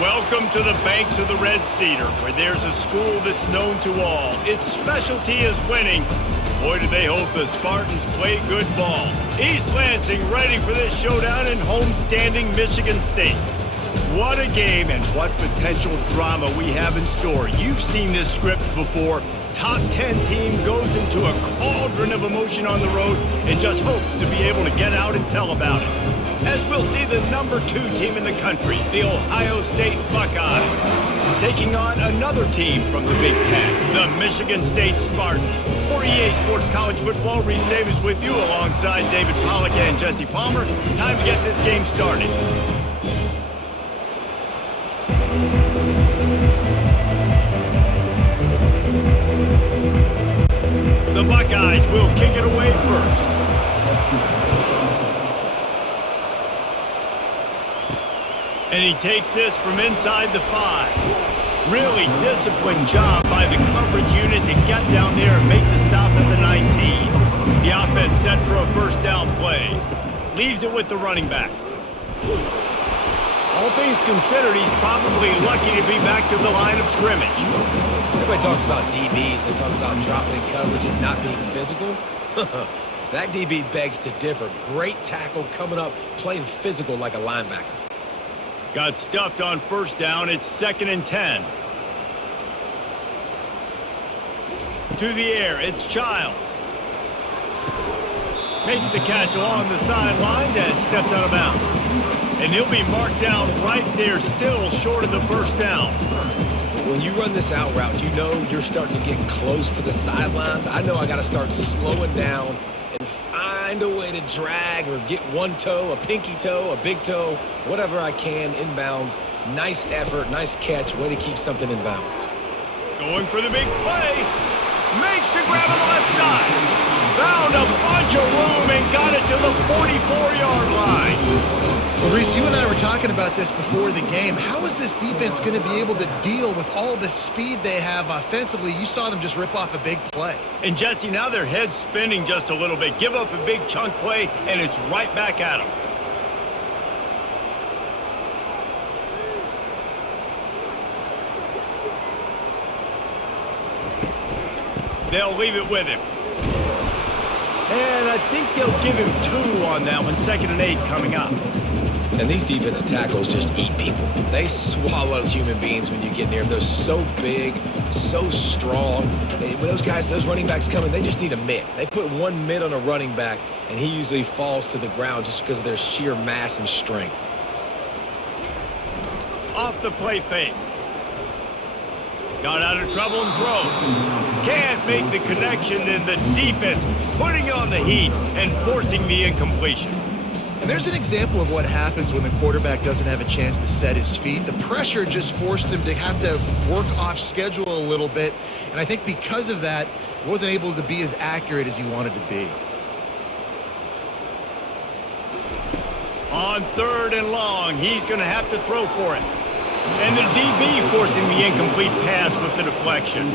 Welcome to the banks of the Red Cedar, where there's a school that's known to all. Its specialty is winning. Boy, do they hope the Spartans play good ball. East Lansing ready for this showdown in homestanding Michigan State. What a game and what potential drama we have in store. You've seen this script before. Top 10 team goes into a cauldron of emotion on the road and just hopes to be able to get out and tell about it. As we'll see the number 2 team in the country, the Ohio State Buckeyes, taking on another team from the Big Ten, the Michigan State Spartans. For EA Sports College Football, Reese Davis with you alongside David Pollack and Jesse Palmer. Time to get this game started. The Buckeyes will kick it away first. And he takes this from inside the 5. Really disciplined job by the coverage unit to get down there and make the stop at the 19. The offense set for a first down play. Leaves it with the running back. All things considered, he's probably lucky to be back to the line of scrimmage. Everybody talks about DBs. They talk about dropping in coverage and not being physical. That DB begs to differ. Great tackle coming up, playing physical like a linebacker. Got stuffed on first down. It's 2nd and 10. To the air, it's Childs. Makes the catch along the sidelines and steps out of bounds. And he'll be marked down right there, still short of the first down. When you run this out route, you know you're starting to get close to the sidelines. I know I got to start slowing down and find a way to drag or get one toe, a pinky toe, a big toe, whatever I can inbounds. Nice effort, nice catch, way to keep something in bounds. Going for the big play. Makes the grab on the left side. Found a bunch of room and got it to the 44-yard line. Well, Reese, you and I were talking about this before the game. How is this defense going to be able to deal with all the speed they have offensively? You saw them just rip off a big play. And, Jesse, now their head's spinning just a little bit. Give up a big chunk play, and it's right back at them. They'll leave it with him. And I think they'll give him 2 on that one. 2nd and 8 coming up. And these defensive tackles just eat people. They swallow human beings when you get near them. They're so big, so strong. When those guys, those running backs come in, they just need a mitt. They put one mitt on a running back, and he usually falls to the ground just because of their sheer mass and strength. Off the play fake. Got out of trouble and throws. Can't make the connection, and the defense putting on the heat and forcing the incompletion. And there's an example of what happens when the quarterback doesn't have a chance to set his feet. The pressure just forced him to have to work off schedule a little bit. And I think because of that, he wasn't able to be as accurate as he wanted to be. On 3rd and long, he's going to have to throw for it. And the DB forcing the incomplete pass with the deflection.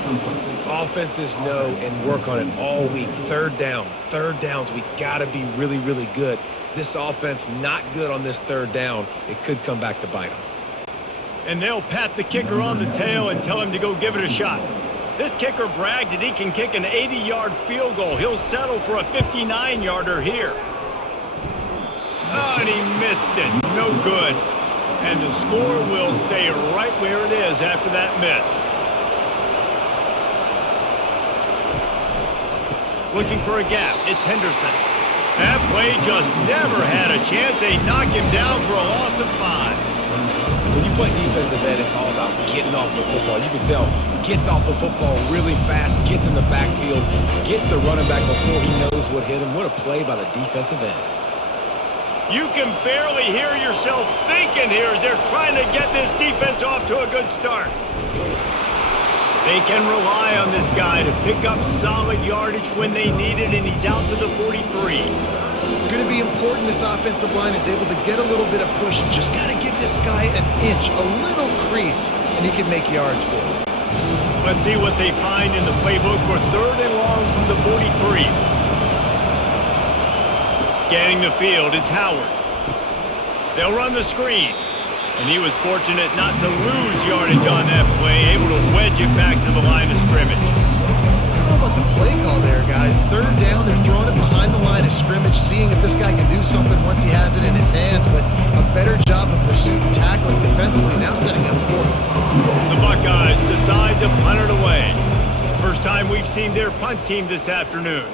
Offenses know and work on it all week. Third downs, we got to be really, really good. This offense not good on this 3rd down. It could come back to bite them. And they'll pat the kicker on the tail and tell him to go give it a shot. This kicker brags that he can kick an 80-yard field goal. He'll settle for a 59-yarder here. Oh, and he missed it. No good. And the score will stay right where it is after that miss. Looking for a gap. It's Henderson. That play just never had a chance. They knock him down for a loss of 5. When you play defensive end, it's all about getting off the football. You can tell, gets off the football really fast, gets in the backfield, gets the running back before he knows what hit him. What a play by the defensive end. You can barely hear yourself thinking here as they're trying to get this defense off to a good start. They can rely on this guy to pick up solid yardage when they need it, and he's out to the 43. It's going to be important this offensive line is able to get a little bit of push. Just got to give this guy an inch, a little crease, and he can make yards for it. Let's see what they find in the playbook for 3rd and long from the 43. Scanning the field, it's Howard. They'll run the screen. And he was fortunate not to lose yardage on that play, able to wedge it back to the line of scrimmage. I don't know about the play call there, guys. Third down, they're throwing it behind the line of scrimmage, seeing if this guy can do something once he has it in his hands, but a better job of pursuit and tackling defensively, now setting up fourth. The Buckeyes decide to punt it away. First time we've seen their punt team this afternoon.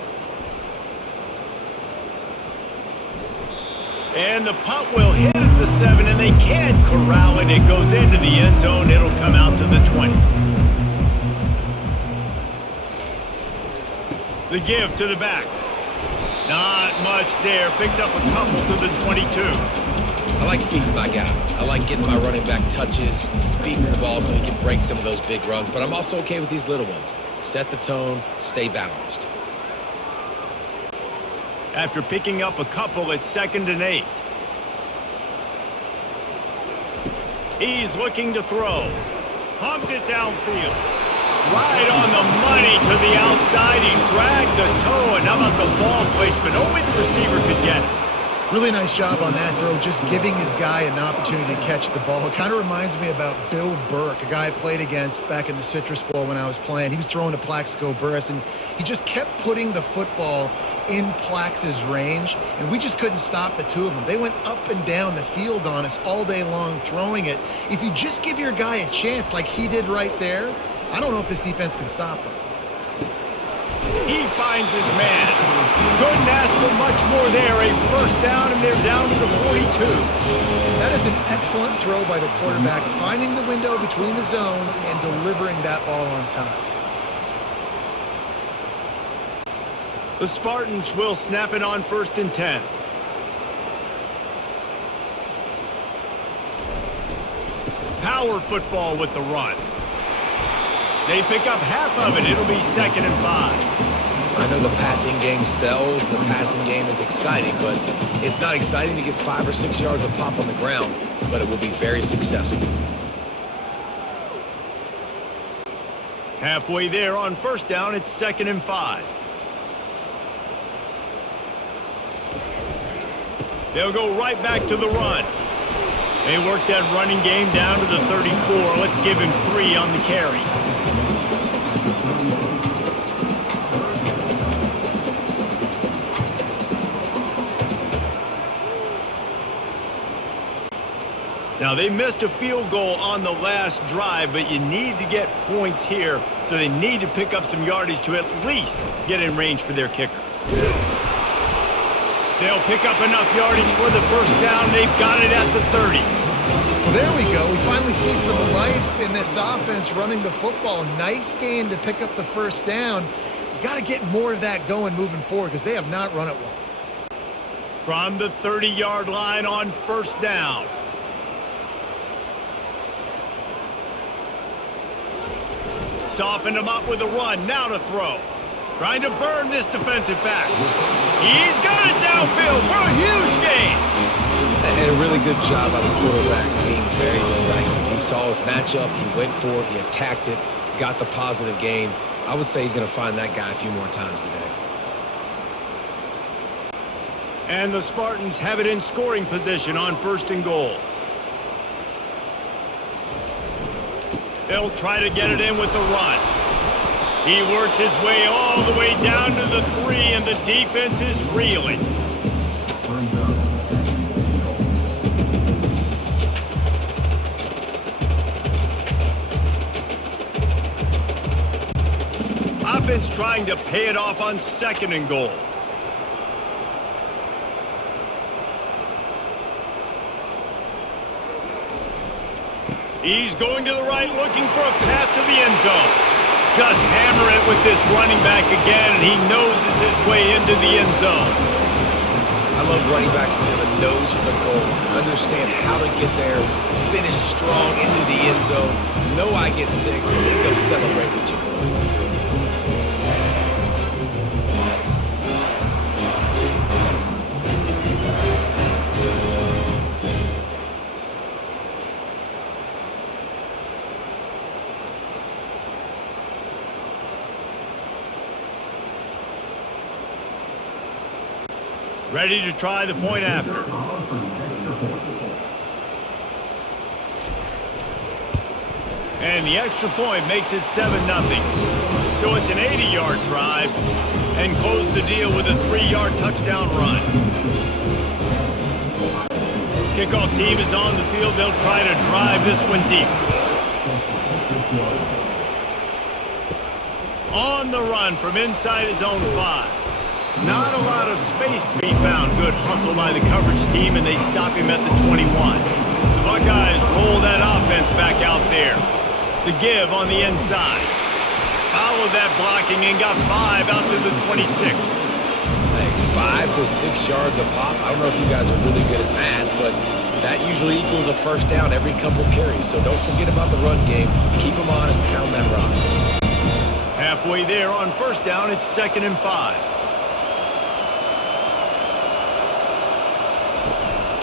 And the punt will hit at the 7, and they can't corral it. It goes into the end zone. It'll come out to the 20. The give to the back. Not much there. Picks up a couple to the 22. I like feeding my guy. I like getting my running back touches, feeding him the ball so he can break some of those big runs. But I'm also okay with these little ones. Set the tone, stay balanced. After picking up a couple, it's 2nd and 8. He's looking to throw. Pumps it downfield. Right on the money to the outside. He dragged the toe, and how about the ball placement? Only the receiver could get it. Really nice job on that throw, just giving his guy an opportunity to catch the ball. It kind of reminds me about Bill Burke, a guy I played against back in the Citrus Bowl when I was playing. He was throwing to Plaxico Burress, and he just kept putting the football in Plax's range, and we just couldn't stop the two of them. They went up and down the field on us all day long throwing it. If you just give your guy a chance like he did right there, I don't know if this defense can stop him. He finds his man. Couldn't ask for much more there. A first down, and they're down to the 42. That is an excellent throw by the quarterback, finding the window between the zones and delivering that ball on time. The Spartans will snap it on 1st and 10. Power football with the run. They pick up half of it. It'll be 2nd and 5. I know the passing game sells. The passing game is exciting, but it's not exciting to get 5 or 6 yards of pop on the ground, but it will be very successful. Halfway there on 1st down, it's 2nd and 5. They'll go right back to the run. They work that running game down to the 34. Let's give him 3 on the carry. Now, they missed a field goal on the last drive, but you need to get points here, so they need to pick up some yardage to at least get in range for their kicker. They'll pick up enough yardage for the first down. They've got it at the 30. Well, there we go. We finally see some life in this offense running the football. Nice gain to pick up the first down. You got to get more of that going moving forward because they have not run it well. From the 30-yard line on 1st down. Softened him up with a run. Now to throw. Trying to burn this defensive back. He's got it downfield for a huge gain. And a really good job by the quarterback being very decisive. He saw his matchup. He went for it. He attacked it. Got the positive gain. I would say he's going to find that guy a few more times today. And the Spartans have it in scoring position on 1st and goal. They'll try to get it in with the run. He works his way all the way down to the 3, and the defense is reeling. Offense trying to pay it off on 2nd and goal. He's going to the right, looking for a path to the end zone. Just hammer it with this running back again, and he noses his way into the end zone. I love running backs that have a nose for the goal. Understand how to get there, finish strong into the end zone, know I get 6, and then go celebrate with your boys. Ready to try the point after. And the extra point makes it 7-0. So it's an 80-yard drive and close the deal with a 3-yard touchdown run. Kickoff team is on the field. They'll try to drive this one deep. On the run from inside his own 5. Not a lot of space to be found. Good hustle by the coverage team, and they stop him at the 21. The Buckeyes roll that offense back out there. The give on the inside. Followed that blocking and got 5 out to the 26. Hey, 5 to 6 yards a pop. I don't know if you guys are really good at math, but that usually equals a first down every couple carries. So don't forget about the run game. Keep them honest, pound that rock. Halfway there on first down, it's 2nd and 5.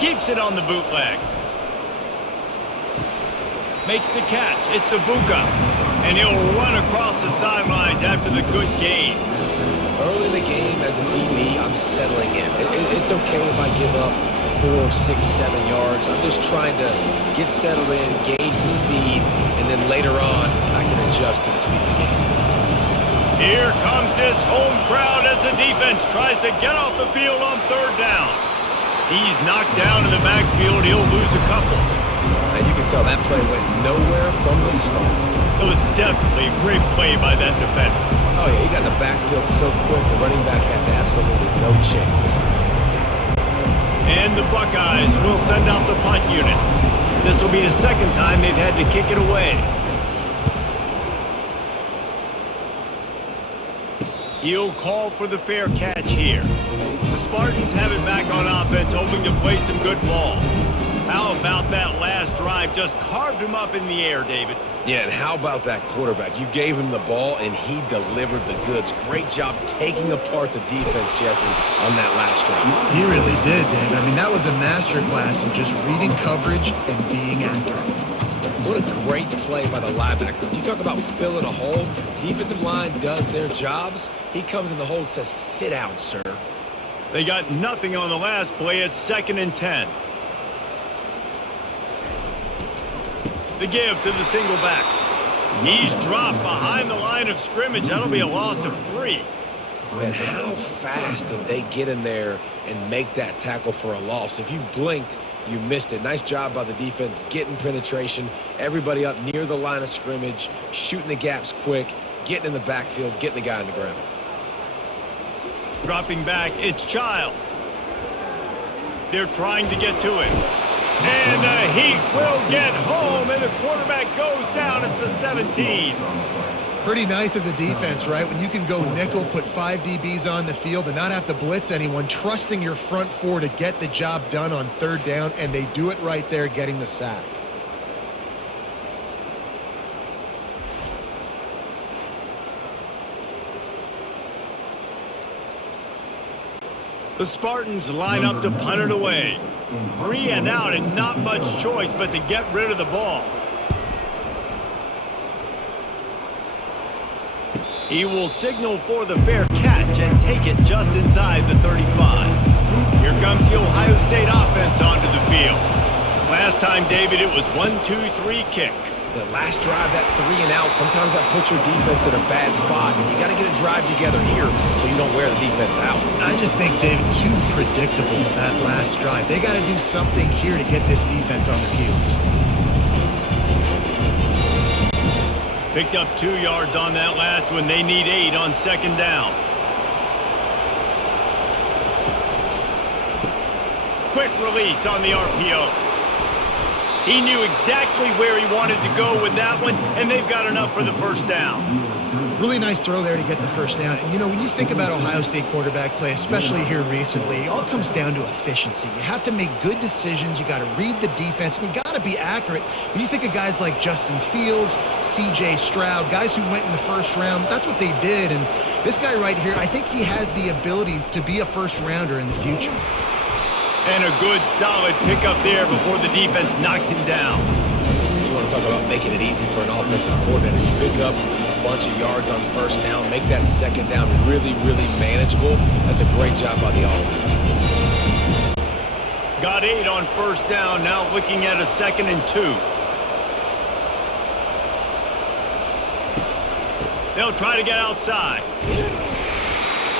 Keeps it on the bootleg. Makes the catch. It's Ibuka. And he'll run across the sidelines after the good gain. Early in the game, as a DB, I'm settling in. It's okay if I give up 4, 6, 7 yards. I'm just trying to get settled in, gauge the speed, and then later on, I can adjust to the speed of the game. Here comes this home crowd as the defense tries to get off the field on 3rd down. He's knocked down in the backfield. He'll lose a couple. And you can tell that play went nowhere from the start. It was definitely a great play by that defender. Oh, yeah, he got in the backfield so quick, the running back had absolutely no chance. And the Buckeyes will send out the punt unit. This will be the 2nd time they've had to kick it away. He'll call for the fair catch here. The Spartans have it back on offense, hoping to play some good ball. How about that last drive? Just carved him up in the air, David. Yeah, and how about that quarterback? You gave him the ball, and he delivered the goods. Great job taking apart the defense, Jesse, on that last drive. He really did, David. I mean, that was a masterclass in just reading coverage and being accurate. What a great play by the linebacker. You talk about filling a hole. Defensive line does their jobs. He comes in the hole and says, sit down, sir. They got nothing on the last play. It's 2nd and 10. The give to the single back. He's dropped behind the line of scrimmage. That'll be a loss of 3. Man, how fast did they get in there and make that tackle for a loss? If you blinked, you missed it. Nice job by the defense getting penetration. Everybody up near the line of scrimmage, shooting the gaps quick, getting in the backfield, getting the guy on the ground. Dropping back, it's Childs. They're trying to get to him. And the Heat will get home, and the quarterback goes down at the 17. Pretty nice as a defense, right? When you can go nickel, put 5 DBs on the field and not have to blitz anyone, trusting your front 4 to get the job done on 3rd down, and they do it right there, getting the sack. The Spartans line up to punt it away. 3 and out, and not much choice but to get rid of the ball. He will signal for the fair catch and take it just inside the 35. Here comes the Ohio State offense onto the field. Last time, David, it was 1-2-3 kick. The last drive, that 3 and out, sometimes that puts your defense in a bad spot, and you got to get a drive together here so you don't wear the defense out. I just think, David, too predictable that last drive. They got to do something here to get this defense on their heels. Picked up 2 yards on that last one. They need 8 on 2nd down. Quick release on the RPO. He knew exactly where he wanted to go with that one, and they've got enough for the first down. Really nice throw there to get the first down. And, you know, when you think about Ohio State quarterback play, especially here recently, it all comes down to efficiency. You have to make good decisions. You got to read the defense, and you got to be accurate. When you think of guys like Justin Fields, C.J. Stroud, guys who went in the first round, that's what they did. And this guy right here, I think he has the ability to be a first-rounder in the future. And a good, solid pickup there before the defense knocks him down. You want to talk about making it easy for an offensive coordinator. You pick up a bunch of yards on first down, make that 2nd down really, really manageable. That's a great job by the offense. Got 8 on first down, now looking at a 2nd and 2. They'll try to get outside.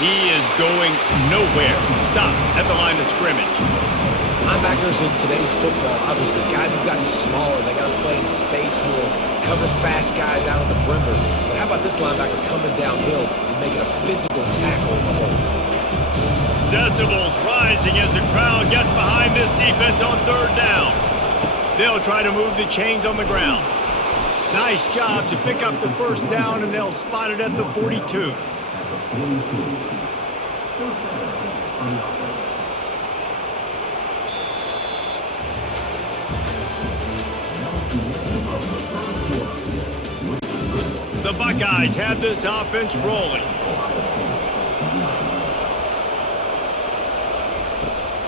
He is going nowhere. Stop at the line of scrimmage. Linebackers in today's football, obviously, guys have gotten smaller. They got to play in space more, cover fast guys out on the perimeter. But how about this linebacker coming downhill and making a physical tackle in the hole? Decibels rising as the crowd gets behind this defense on third down. They'll try to move the chains on the ground. Nice job to pick up the first down, and they'll spot it at the 42. The Buckeyes have this offense rolling.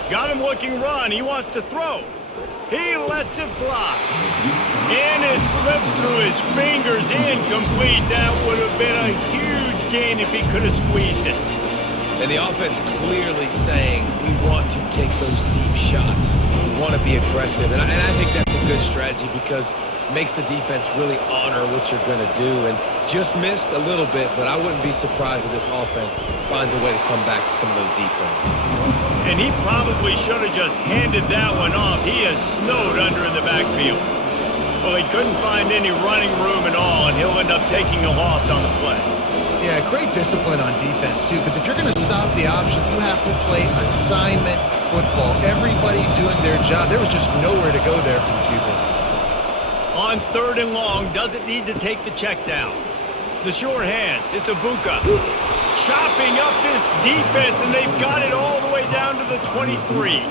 Got him looking run. He wants to throw. He lets it fly. And it slips through his fingers, incomplete. That would have been a huge gain if he could have squeezed it. And the offense clearly saying, we want to take those deep shots. We want to be aggressive. And I think that's a good strategy because it makes the defense really honor what you're going to do. And just missed a little bit, but I wouldn't be surprised if this offense finds a way to come back to some of those deep things. And he probably should have just handed that one off. He is snowed under in the backfield. Well, he couldn't find any running room at all, and he'll end up taking a loss on the play. Yeah, great discipline on defense, too, because if you're going to stop the option, you have to play assignment football. Everybody doing their job. There was just nowhere to go there for the QB. On third and long, doesn't need to take the check down. The short hands, it's Ibuka. Chopping up this defense, and they've got it all the way down to the 23.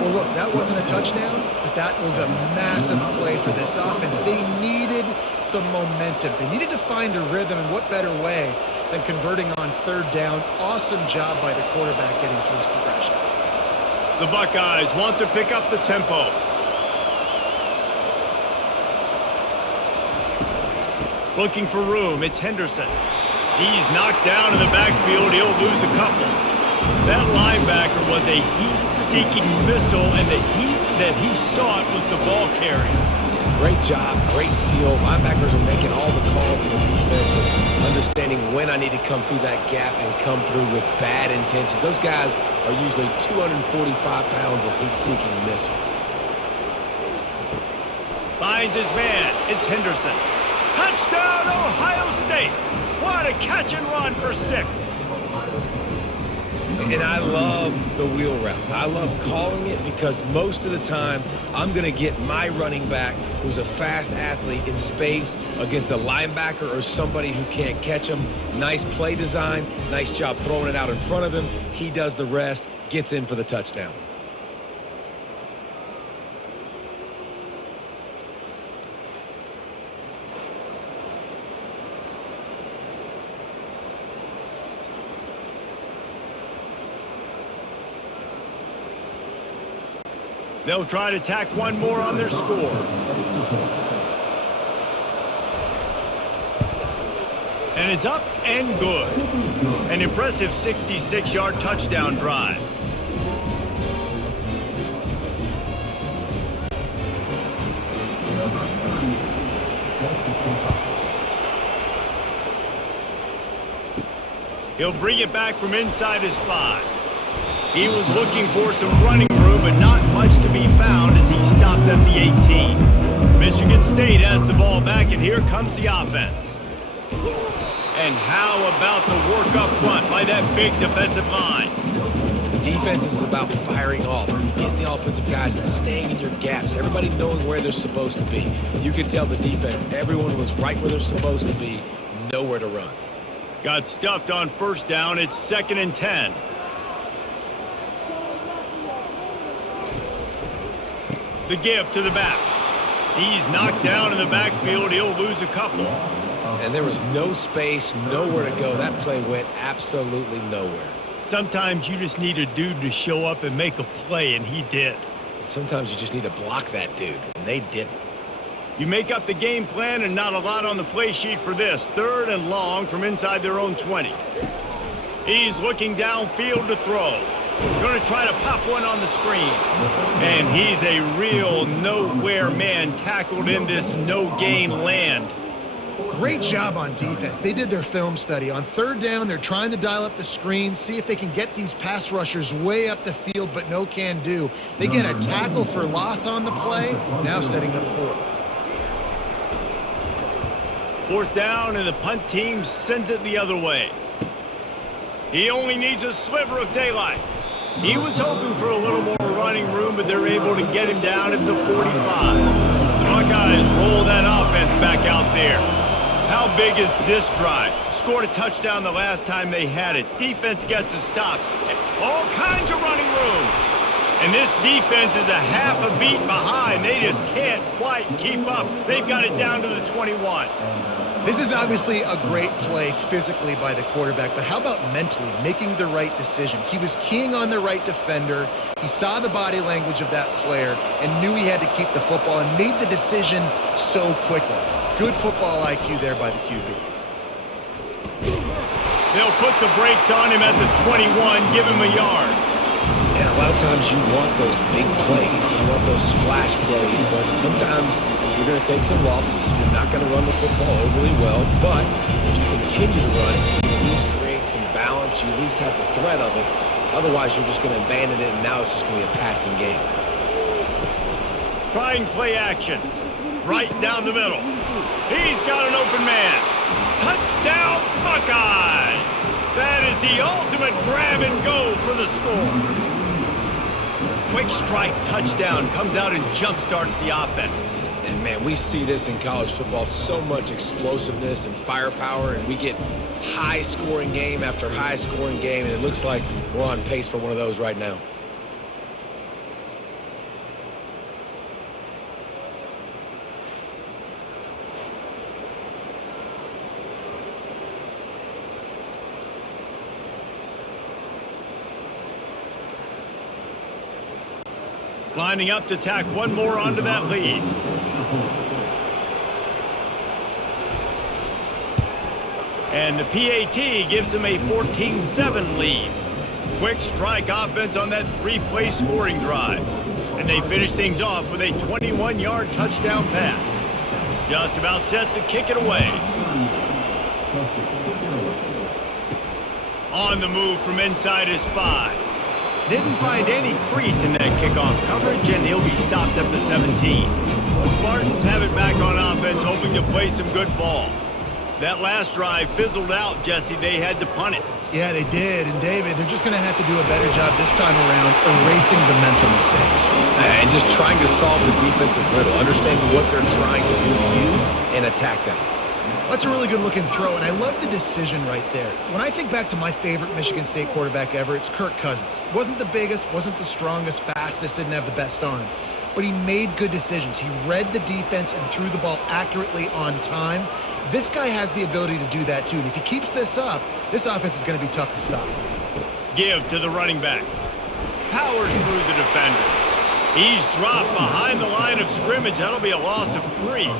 Well, look, that wasn't a touchdown, but that was a massive play for this offense. They needed some momentum. They needed to find a rhythm, and what better way than converting on third down. Awesome job by the quarterback getting through his progression. The Buckeyes want to pick up the tempo. Looking for room, it's Henderson. He's knocked down in the backfield. He'll lose a couple. That linebacker was a heat-seeking missile, and the heat that he sought was the ball carrier. Great job, great feel. Linebackers are making all the calls in the defense and understanding when I need to come through that gap and come through with bad intentions. Those guys are usually 245 pounds of heat-seeking missile. Finds his man. It's Henderson. Touchdown, Ohio State. What a catch and run for 6. And I love the wheel route. I love calling it because most of the time I'm going to get my running back who's a fast athlete in space against a linebacker or somebody who can't catch him. Nice play design. Nice job throwing it out in front of him. He does the rest, gets in for the touchdown. They'll try to tack one more on their score. And it's up and good. An impressive 66-yard touchdown drive. He'll bring it back from inside his 5. He was looking for some running room, but not much to be found as he stopped at the 18. Michigan State has the ball back, and here comes the offense. And how about the work up front by that big defensive line? Defense is about firing off, getting the offensive guys and staying in your gaps. Everybody knowing where they're supposed to be. You could tell the defense, everyone was right where they're supposed to be, nowhere to run. Got stuffed on first down. It's 2nd and 10. The give to the back. He's knocked down in the backfield. He'll lose a couple. And there was no space, nowhere to go. That play went absolutely nowhere. Sometimes you just need a dude to show up and make a play, and he did. And sometimes you just need to block that dude, and they didn't. You make up the game plan, and not a lot on the play sheet for this. 3rd and long from inside their own 20. He's looking downfield to throw. Going to try to pop one on the screen. And he's a real nowhere man tackled in this no-gain land. Great job on defense. They did their film study. On third down, they're trying to dial up the screen, see if they can get these pass rushers way up the field, but no can do. They get a tackle for loss on the play, now setting up fourth. Fourth down, and the punt team sends it the other way. He only needs a sliver of daylight. He was hoping for a little more running room, but they're able to get him down at the 45. The Buckeyes roll that offense back out there. How big is this drive? Scored a touchdown the last time they had it. Defense gets a stop. All kinds of running room. And this defense is a half a beat behind. They just can't quite keep up. They've got it down to the 21. This is obviously a great play physically by the quarterback, but how about mentally making the right decision? He was keying on the right defender. He saw the body language of that player and knew he had to keep the football and made the decision so quickly. Good football IQ there by the QB. They'll put the brakes on him at the 21, give him a yard. And a lot of times you want those big plays, you want those splash plays, but sometimes you're going to take some losses. You're not going to run the football overly well, but if you continue to run it, you at least create some balance, you at least have the threat of it. Otherwise, you're just going to abandon it, and now it's just going to be a passing game. Trying play action. Right down the middle. He's got an open man. Touchdown, Buckeyes! That is the ultimate grab and go for the score. Quick strike touchdown comes out and jump-starts the offense. And, man, we see this in college football, so much explosiveness and firepower, and we get high-scoring game after high-scoring game, and it looks like we're on pace for one of those right now. Lining up to tack one more onto that lead. And the PAT gives them a 14-7 lead. Quick strike offense on that three-play scoring drive. And they finish things off with a 21-yard touchdown pass. Just about set to kick it away. On the move from inside his 5. Didn't find any crease in that kickoff coverage, and he'll be stopped at the 17. The Spartans have it back on offense, hoping to play some good ball. That last drive fizzled out, Jesse. They had to punt it. Yeah, they did. And, David, they're just going to have to do a better job this time around erasing the mental mistakes. And just trying to solve the defensive riddle, understanding what they're trying to do to you and attack them. That's a really good-looking throw, and I love the decision right there. When I think back to my favorite Michigan State quarterback ever, it's Kirk Cousins. Wasn't the biggest, wasn't the strongest, fastest, didn't have the best arm. But he made good decisions. He read the defense and threw the ball accurately on time. This guy has the ability to do that, too. And if he keeps this up, this offense is going to be tough to stop. Give to the running back. Powers through the defender. He's dropped behind the line of scrimmage. That'll be a loss of 3.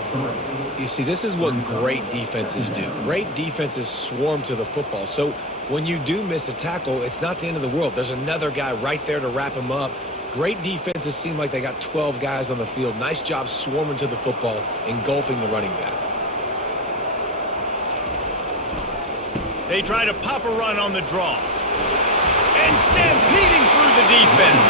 You see, this is what great defenses do. Great defenses swarm to the football. So when you do miss a tackle, it's not the end of the world. There's another guy right there to wrap him up. Great defenses seem like they got 12 guys on the field. Nice job swarming to the football, engulfing the running back. They try to pop a run on the draw. And stampeding through the defense.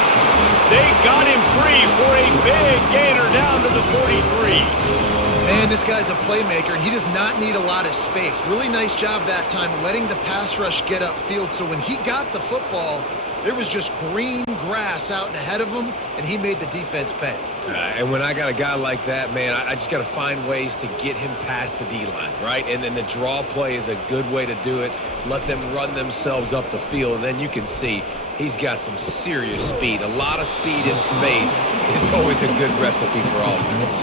They got him free for a big gainer down to the 43. Man, this guy's a playmaker, and he does not need a lot of space. Really nice job that time letting the pass rush get upfield, so when he got the football, there was just green grass out and ahead of him, and he made the defense pay. And when I got a guy like that, man, I just got to find ways to get him past the D-line, right? And then the draw play is a good way to do it. Let them run themselves up the field, and then you can see he's got some serious speed. A lot of speed in space is always a good recipe for offense.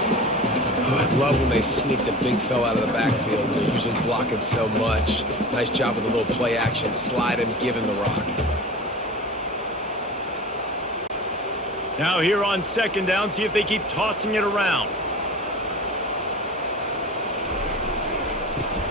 I love when they sneak the big fella out of the backfield. They're usually blocking so much. Nice job with a little play action. Slide him, give him the rock. Now here on second down, see if they keep tossing it around.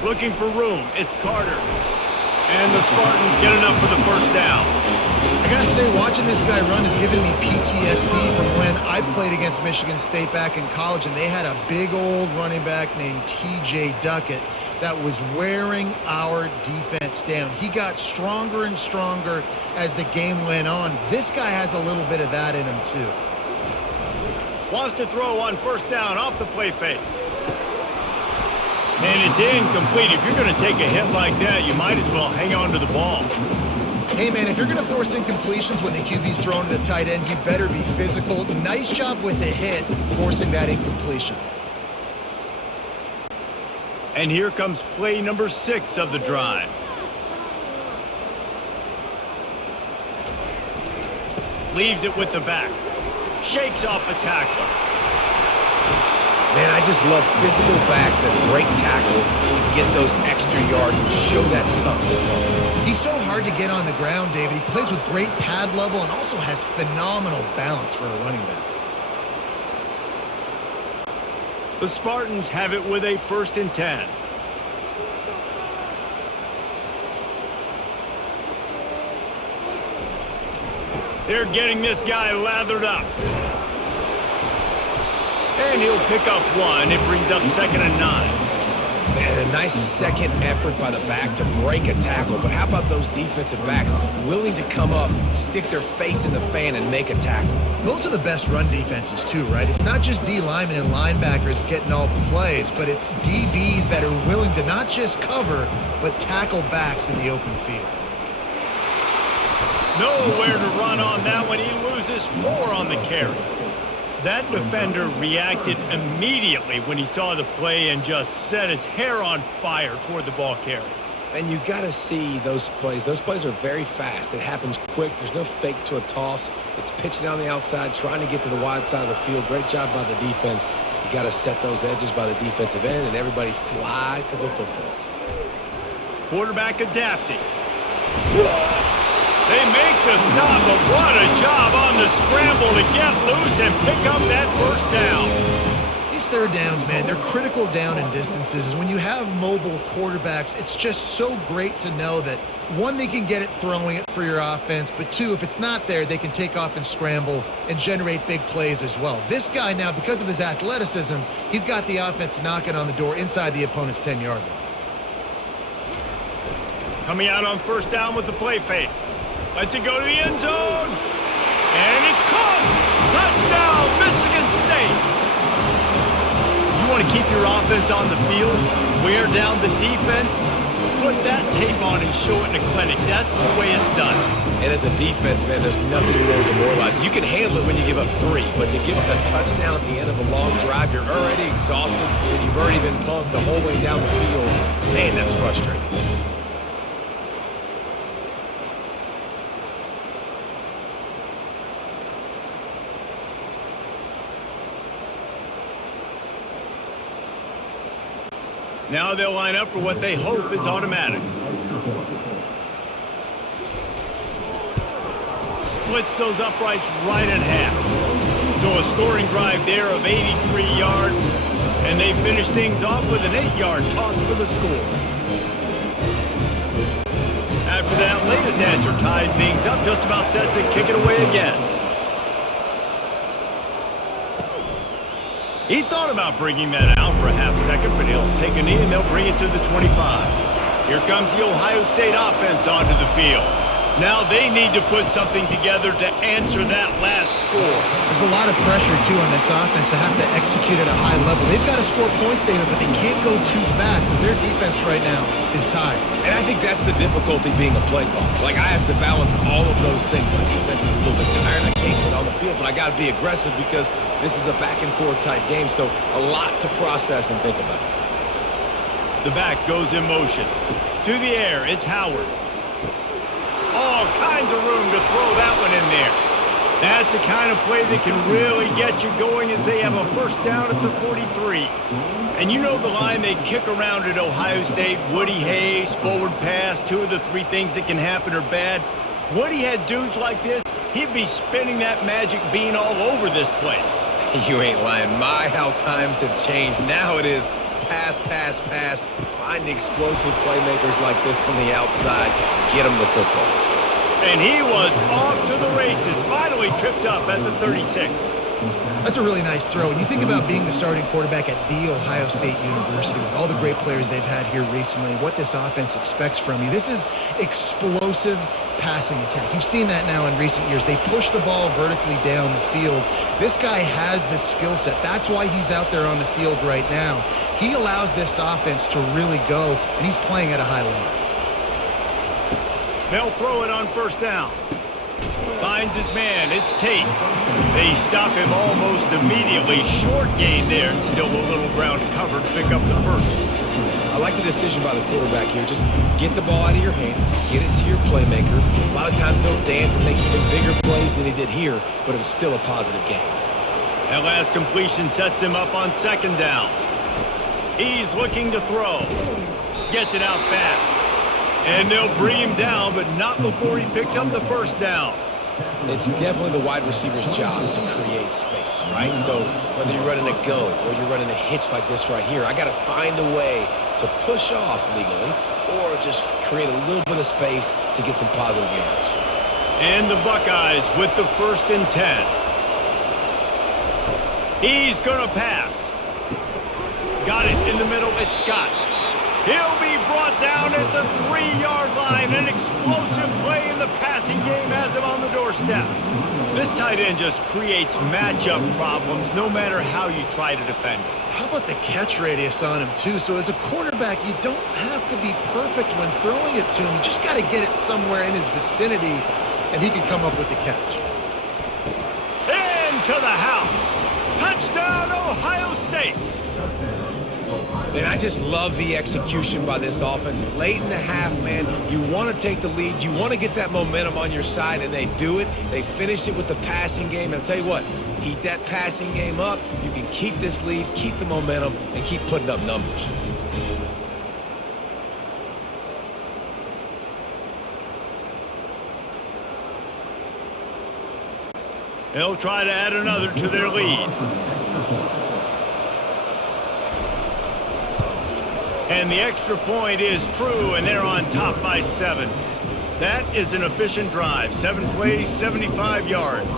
Looking for room. It's Carter. And the Spartans get enough for the first down. I gotta say, watching this guy run is giving me PTSD from when I played against Michigan State back in college, and they had a big old running back named T.J. Duckett that was wearing our defense down. He got stronger and stronger as the game went on. This guy has a little bit of that in him, too. Wants to throw on first down off the play fake. And it's incomplete. If you're going to take a hit like that, you might as well hang on to the ball. Hey, man, if you're going to force incompletions when the QB's throwing to the tight end, you better be physical. Nice job with the hit, forcing that incompletion. And here comes play number 6 of the drive. Leaves it with the back. Shakes off the tackler. Man, I just love physical backs that break tackles and get those extra yards and show that toughness. He's so hard to get on the ground, David. He plays with great pad level and also has phenomenal balance for a running back. The Spartans have it with a 1st and 10. They're getting this guy lathered up. And he'll pick up 1. It brings up 2nd and 9. Man, a nice second effort by the back to break a tackle. But how about those defensive backs willing to come up, stick their face in the fan, and make a tackle? Those are the best run defenses, too, right? It's not just D linemen and linebackers getting all the plays, but it's DBs that are willing to not just cover, but tackle backs in the open field. Nowhere to run on that one. He loses 4 on the carry. That defender reacted immediately when he saw the play and just set his hair on fire toward the ball carrier. And you got to see those plays. Those plays are very fast. It happens quick. There's no fake to a toss. It's pitching on the outside, trying to get to the wide side of the field. Great job by the defense. You got to set those edges by the defensive end, and everybody fly to the football. Quarterback adapting. They make the stop, but what a job on the scramble to get loose and pick up that 1st down. These 3rd downs, man, they're critical down and distances. When you have mobile quarterbacks, it's just so great to know that, 1, they can get it throwing it for your offense, but 2, if it's not there, they can take off and scramble and generate big plays as well. This guy now, because of his athleticism, he's got the offense knocking on the door inside the opponent's 10-yard line. Coming out on 1st down with the play fake. Lets it go to the end zone. And it's caught. Touchdown, Michigan State. You want to keep your offense on the field, wear down the defense, put that tape on and show it in the clinic. That's the way it's done. And as a defense, man, there's nothing more demoralizing. You can handle it when you give up 3, but to give up a touchdown at the end of a long drive, you're already exhausted. You've already been pumped the whole way down the field. Man, that's frustrating. Now they'll line up for what they hope is automatic. Splits those uprights right in half. So a scoring drive there of 83 yards, and they finish things off with an 8-yard toss for the score. After that latest answer tied things up, just about set to kick it away again. He thought about bringing that out for a half second, but he'll take a knee and they'll bring it to the 25. Here comes the Ohio State offense onto the field. Now they need to put something together to answer that last score. There's a lot of pressure, too, on this offense to have to execute at a high level. They've got to score points, David, but they can't go too fast because their defense right now is tired. And I think that's the difficulty being a play caller. Like, I have to balance all of those things. My defense is a little bit tired. I can't get on the field, but I got to be aggressive because this is a back-and-forth type game, so a lot to process and think about. The back goes in motion. To the air, it's Howard. All kinds of room to throw that one in there. That's the kind of play that can really get you going as they have a 1st down at the 43. And you know the line they kick around at Ohio State, Woody Hayes, forward pass, 2 of the 3 things that can happen are bad. Woody had dudes like this, he'd be spinning that magic bean all over this place. You ain't lying. My, how times have changed. Now it is pass, pass, pass. Find explosive playmakers like this on the outside. Get them the football. And he was off to the races, finally tripped up at the 36. That's a really nice throw. When you think about being the starting quarterback at The Ohio State University with all the great players they've had here recently, what this offense expects from you, this is explosive passing attack. You've seen that now in recent years. They push the ball vertically down the field. This guy has the skill set. That's why he's out there on the field right now. He allows this offense to really go, and he's playing at a high level. They'll throw it on first down. Finds his man. It's Tate. They stop him almost immediately. Short gain there. Still a little ground to cover to pick up the first. I like the decision by the quarterback here. Just get the ball out of your hands. Get it to your playmaker. A lot of times they'll dance and make even bigger plays than he did here, but it was still a positive game. That last completion sets him up on second down. He's looking to throw. Gets it out fast. And they'll bring him down, but not before he picks up the first down. It's definitely the wide receiver's job to create space, right? So whether you're running a go or you're running a hitch like this right here, I got to find a way to push off legally or just create a little bit of space to get some positive yards. And the Buckeyes with the 1st and 10. He's going to pass. Got it in the middle. It's Scott. He'll be brought down at the 3-yard line. An explosive play in the passing game has him on the doorstep. This tight end just creates matchup problems no matter how you try to defend him. How about the catch radius on him, too? So as a quarterback, you don't have to be perfect when throwing it to him. You just got to get it somewhere in his vicinity, and he can come up with the catch. Into the house. Touchdown, Ohio State. And I just love the execution by this offense. Late in the half, man, you want to take the lead. You want to get that momentum on your side, and they do it. They finish it with the passing game. And I'll tell you what, keep that passing game up. You can keep this lead, keep the momentum, and keep putting up numbers. They'll try to add another to their lead. And the extra point is true, and they're on top by 7. That is an efficient drive. 7 plays, 75 yards.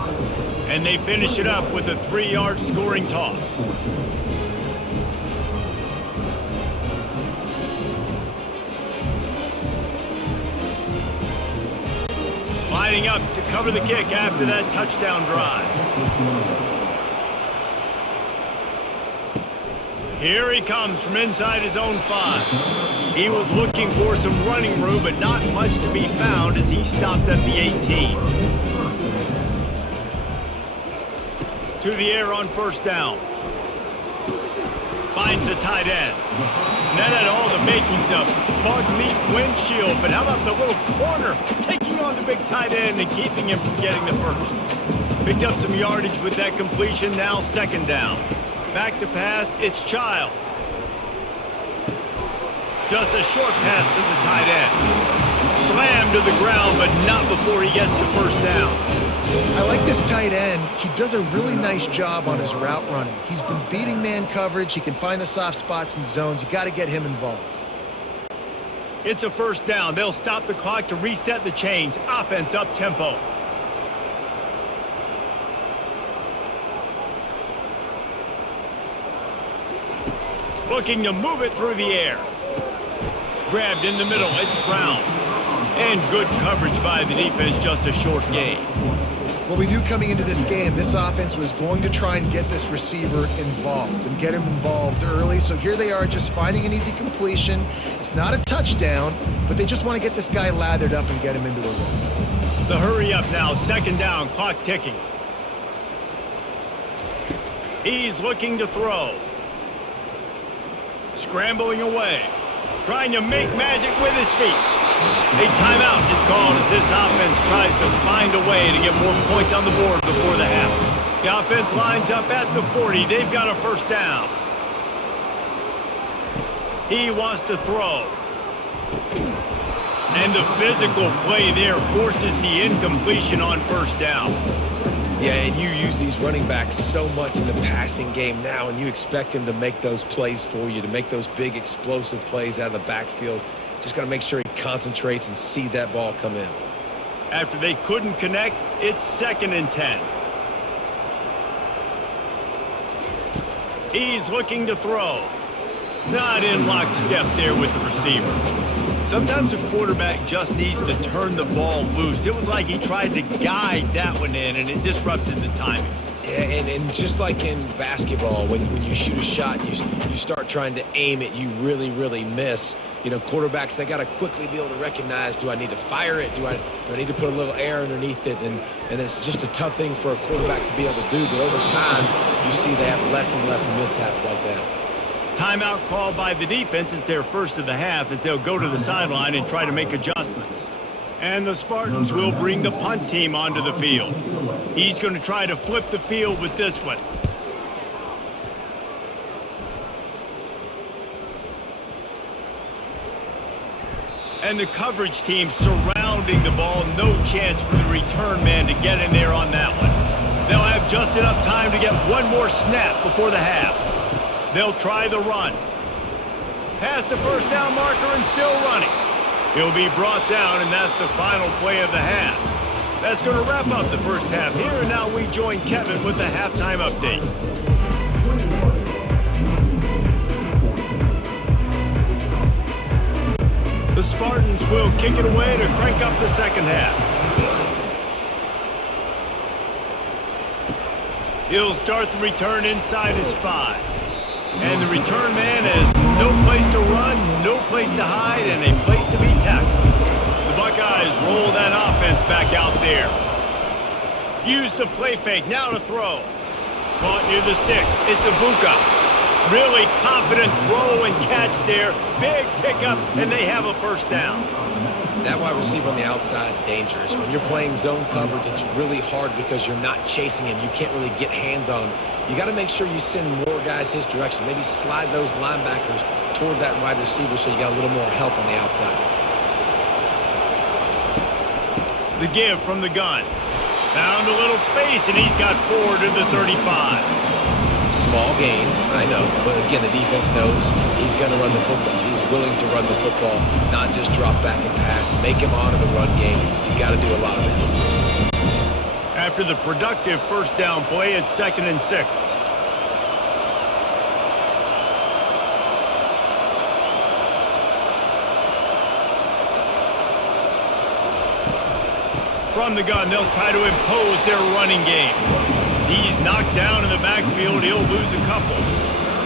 And they finish it up with a 3-yard scoring toss. Lining up to cover the kick after that touchdown drive. Here he comes from inside his own 5. He was looking for some running room, but not much to be found as he stopped at the 18. To the air on first down. Finds the tight end. And that had all the makings of bug meat windshield, but how about the little corner taking on the big tight end and keeping him from getting the first? Picked up some yardage with that completion, now second down. Back to pass, it's Childs. Just a short pass to the tight end. Slammed to the ground, but not before he gets the first down. I like this tight end. He does a really nice job on his route running. He's been beating man coverage. He can find the soft spots and zones. You got to get him involved. It's a first down. They'll stop the clock to reset the chains. Offense up tempo. Looking to move it through the air. Grabbed in the middle, it's Brown. And good coverage by the defense, just a short gain. Well, we knew coming into this game, this offense was going to try and get this receiver involved and get him involved early. So here they are just finding an easy completion. It's not a touchdown, but they just want to get this guy lathered up and get him into a run. The hurry up now, second down, clock ticking. He's looking to throw. Scrambling away. Trying to make magic with his feet. A timeout is called as this offense tries to find a way to get more points on the board before the half. The offense lines up at the 40. They've got a first down. He wants to throw. And the physical play there forces the incompletion on first down. Yeah, and you use these running backs so much in the passing game now, and you expect him to make those plays for you, to make those big explosive plays out of the backfield. Just got to make sure he concentrates and see that ball come in. After they couldn't connect, it's 2nd and 10. He's looking to throw. Not in lockstep there with the receiver. Sometimes a quarterback just needs to turn the ball loose. It was like he tried to guide that one in, and it disrupted the timing. Yeah, and just like in basketball, when you shoot a shot, you start trying to aim it, you really, really miss. You know, quarterbacks, they got to quickly be able to recognize, do I need to fire it? Do I need to put a little air underneath it? And it's just a tough thing for a quarterback to be able to do. But over time, you see they have less and less mishaps like that. Timeout called by the defense. It's their first of the half as they'll go to the sideline and try to make adjustments. And the Spartans will bring the punt team onto the field. He's going to try to flip the field with this one. And the coverage team surrounding the ball. No chance for the return man to get in there on that one. They'll have just enough time to get one more snap before the half. They'll try the run. Past the first down marker and still running. He'll be brought down, and that's the final play of the half. That's going to wrap up the first half here, and now we join Kevin with the halftime update. The Spartans will kick it away to crank up the second half. He'll start the return inside his 5. And the return man has no place to run, no place to hide, and a place to be tackled. The Buckeyes roll that offense back out there. Use the play fake, now to throw. Caught near the sticks. It's Ibuka. Really confident throw and catch there. Big pickup, and they have a first down. That wide receiver on the outside is dangerous. When you're playing zone coverage, it's really hard because you're not chasing him. You can't really get hands on him. You got to make sure you send more guys his direction. Maybe slide those linebackers toward that wide receiver so you got a little more help on the outside. The give from the gun. Found a little space, and he's got 4 to the 35. Small gain, I know, but again, the defense knows he's going to run the football. He's willing to run the football, not just drop back and pass. Make him honor the run game. You got to do a lot of this. After the productive first down play, it's 2nd and 6. From the gun, they'll try to impose their running game. He's knocked down in the backfield. He'll lose a couple.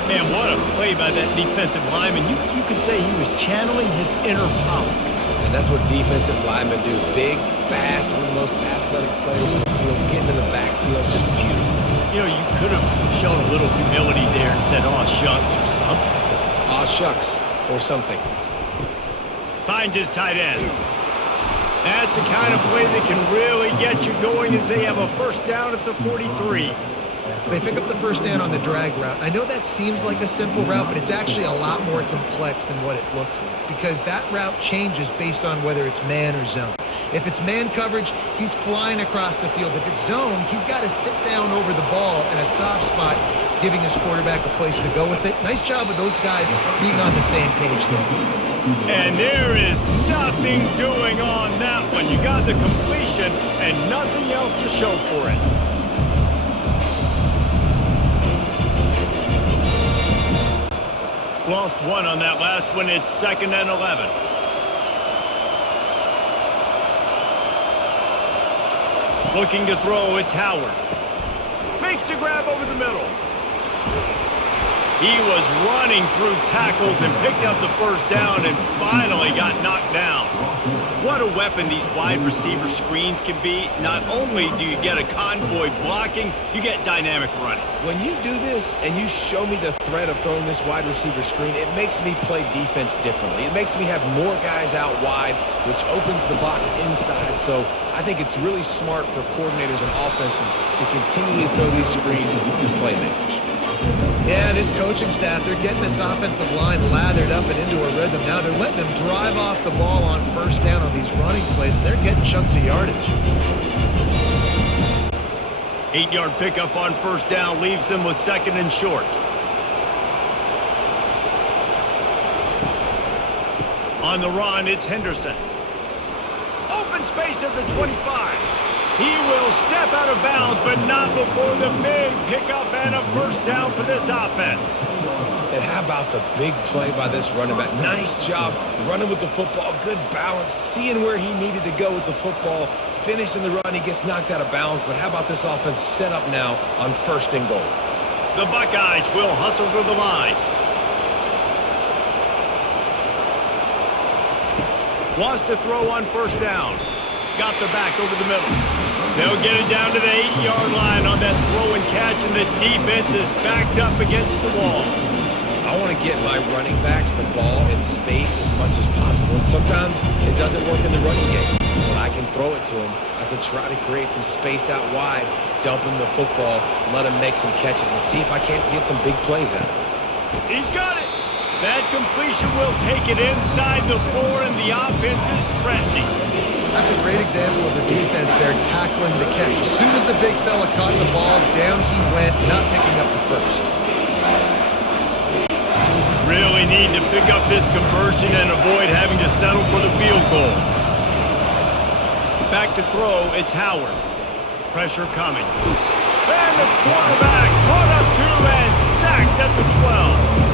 Man, what a play by that defensive lineman. You could say he was channeling his inner Pollock. And that's what defensive linemen do. Big, fast, one of the most athletic players in the field, getting in the backfield, just beautiful. You know, you could have shown a little humility there and said, "Aw, shucks," or something. Aw, shucks, or something. Finds his tight end. That's the kind of play that can really get you going as they have a first down at the 43. They pick up the first down on the drag route. I know that seems like a simple route, but it's actually a lot more complex than what it looks like because that route changes based on whether it's man or zone. If it's man coverage, he's flying across the field. If it's zone, he's got to sit down over the ball in a soft spot, giving his quarterback a place to go with it. Nice job of those guys being on the same page there. And there is nothing doing on that one. You got the completion and nothing else to show for it. Lost one on that last one. It's 2nd and 11. Looking to throw, it's Howard. Makes the grab over the middle. He was running through tackles and picked up the first down and finally got knocked down. What a weapon these wide receiver screens can be. Not only do you get a convoy blocking, you get dynamic running. When you do this and you show me the threat of throwing this wide receiver screen, it makes me play defense differently. It makes me have more guys out wide, which opens the box inside. So I think it's really smart for coordinators and offenses to continually throw these screens to playmakers. Yeah, this coaching staff, they're getting this offensive line lathered up and into a rhythm. Now they're letting them drive off the ball on first down on these running plays, and they're getting chunks of yardage. 8-yard pickup on first down leaves them with 2nd and short. On the run, it's Henderson. Open space at the 25. He will step out of bounds, but not before the big pickup and a first down for this offense. And how about the big play by this running back? Nice job running with the football, good balance, seeing where he needed to go with the football, finishing the run. He gets knocked out of bounds, but how about this offense set up now on 1st and goal? The Buckeyes will hustle to the line. Wants to throw on 1st down. Got the back over the middle. They'll get it down to the 8-yard line on that throw and catch, and the defense is backed up against the wall. I want to get my running backs the ball in space as much as possible, and sometimes it doesn't work in the running game. But I can throw it to him. I can try to create some space out wide, dump him the football, let him make some catches, and see if I can't get some big plays out of it. He's got it. That completion will take it inside the 4, and the offense is threatening. That's a great example of the defense there tackling the catch. As soon as the big fella caught the ball, down he went, not picking up the first. Really need to pick up this conversion and avoid having to settle for the field goal. Back to throw, it's Howard. Pressure coming. And the quarterback caught up to and sacked at the 12.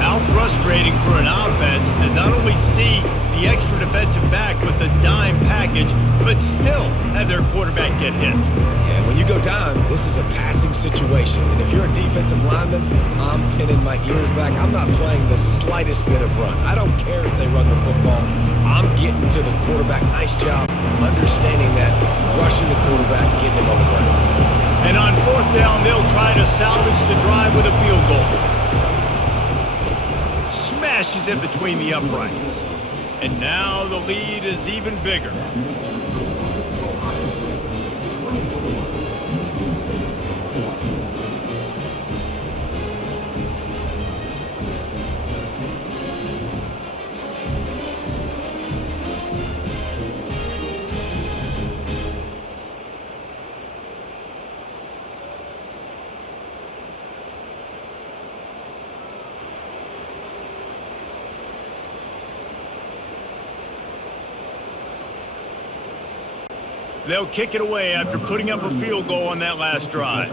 How frustrating for an offense to not only see the extra defensive back with the dime package, but still have their quarterback get hit. Yeah, when you go dime, this is a passing situation. And if you're a defensive lineman, I'm pinning my ears back. I'm not playing the slightest bit of run. I don't care if they run the football. I'm getting to the quarterback. Nice job understanding that, rushing the quarterback, getting him on the ground. And on 4th down, they'll try to salvage the drive with a field goal. Smashes it between the uprights. And now the lead is even bigger. They'll kick it away after putting up a field goal on that last drive.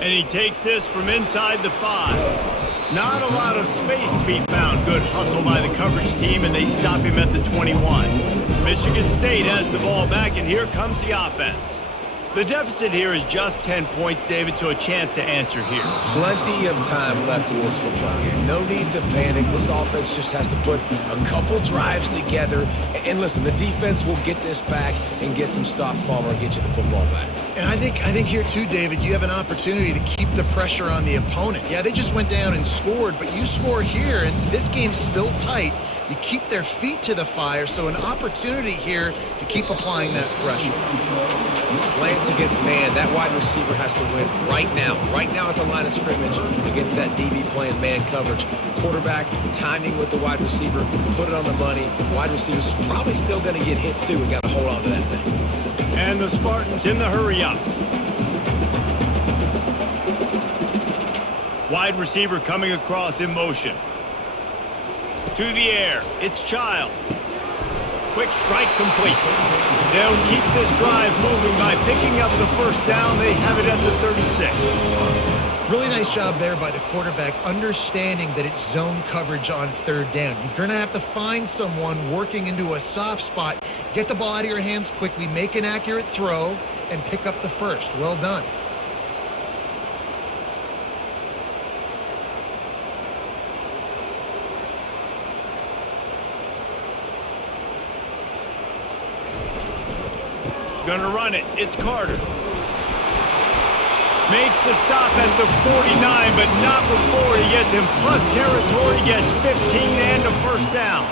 And he takes this from inside the 5. Not a lot of space to be found. Good hustle by the coverage team, and they stop him at the 21. Michigan State has the ball back, and here comes the offense. The deficit here is just 10 points, David, so a chance to answer here. Plenty of time left in this football game. No need to panic. This offense just has to put a couple drives together. And listen, the defense will get this back and get some stops, Palmer, and get you the football back. And I think here too, David, you have an opportunity to keep the pressure on the opponent. Yeah, they just went down and scored, but you score here, and this game's still tight. You keep their feet to the fire, so an opportunity here to keep applying that pressure. Slants against man. That wide receiver has to win right now at the line of scrimmage against that DB playing man coverage. Quarterback, timing with the wide receiver, put it on the money. Wide receiver's probably still going to get hit too. We got to hold on to that thing. And the Spartans in the hurry up. Wide receiver coming across in motion. To the air, it's Childs. Quick strike complete. They'll keep this drive moving by picking up the first down. They have it at the 36. Really nice job there by the quarterback, understanding that it's zone coverage on 3rd down. You're going to have to find someone working into a soft spot, get the ball out of your hands quickly, make an accurate throw, and pick up the first. Well done. Gonna run it. It's Carter. Makes the stop at the 49, but not before he gets in plus territory, gets 15 and a first down.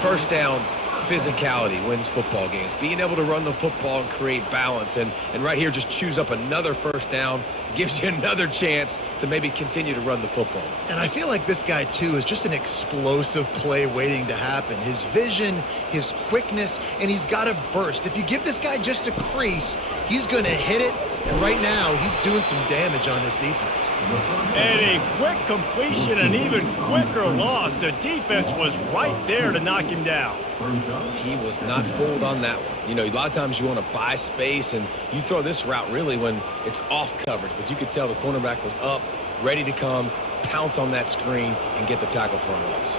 First down, physicality wins football games. Being able to run the football and create balance. And right here, just choose up another first down, gives you another chance to maybe continue to run the football. And I feel like this guy, too, is just an explosive play waiting to happen. His vision, his quickness, and he's got a burst. If you give this guy just a crease, he's going to hit it, And right now, he's doing some damage on this defense. And a quick completion, an even quicker loss. The defense was right there to knock him down. He was not fooled on that one. You know, a lot of times you want to buy space, and you throw this route really when it's off coverage. But you could tell the cornerback was up, ready to come, pounce on that screen, and get the tackle for a loss.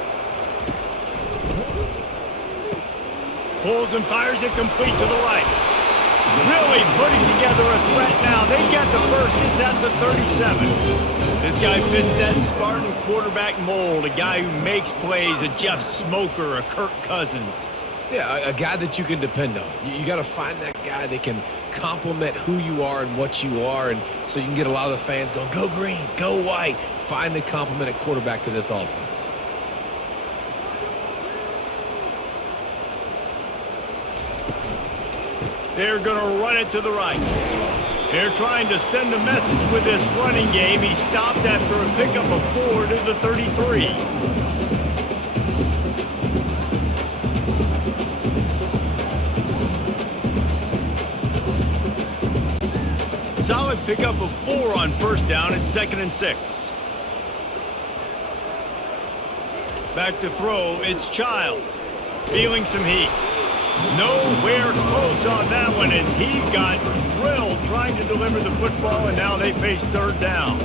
Pulls and fires it complete to the right. Really putting together a threat now. They get the first. It's at the 37. This guy fits that Spartan quarterback mold. A guy who makes plays, a Jeff Smoker, a Kirk Cousins. Yeah, a guy that you can depend on. You got to find that guy that can complement who you are and what you are, and so you can get a lot of the fans going, go green, go white. Find the complement at quarterback to this offense. They're going to run it to the right. They're trying to send a message with this running game. He stopped after a pickup of 4 to the 33. Solid pickup of 4 on first down and 2nd and 6. Back to throw, it's Childs. Feeling some heat. Nowhere close on that one as he got drilled trying to deliver the football, and now they face 3rd down.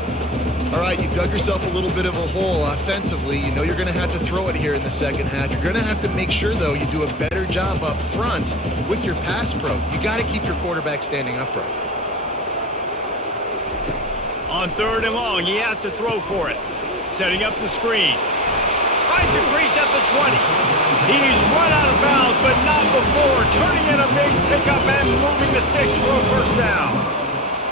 All right, you've dug yourself a little bit of a hole offensively. You know you're going to have to throw it here in the second half. You're going to have to make sure, though, you do a better job up front with your pass pro. You got to keep your quarterback standing upright. On 3rd and long, he has to throw for it. Setting up the screen. Finds a crease at the 20. He's run out of bounds, but not before. Turning in a big pickup and moving the sticks for a first down.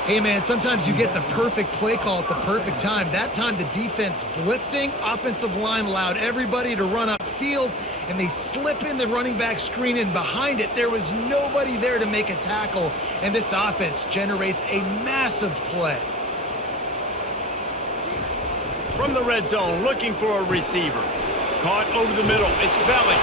Hey, man, sometimes you get the perfect play call at the perfect time. That time the defense blitzing, offensive line allowed everybody to run upfield, and they slip in the running back screen, and behind it there was nobody there to make a tackle, and this offense generates a massive play. From the red zone, looking for a receiver. Caught over the middle. It's Belly.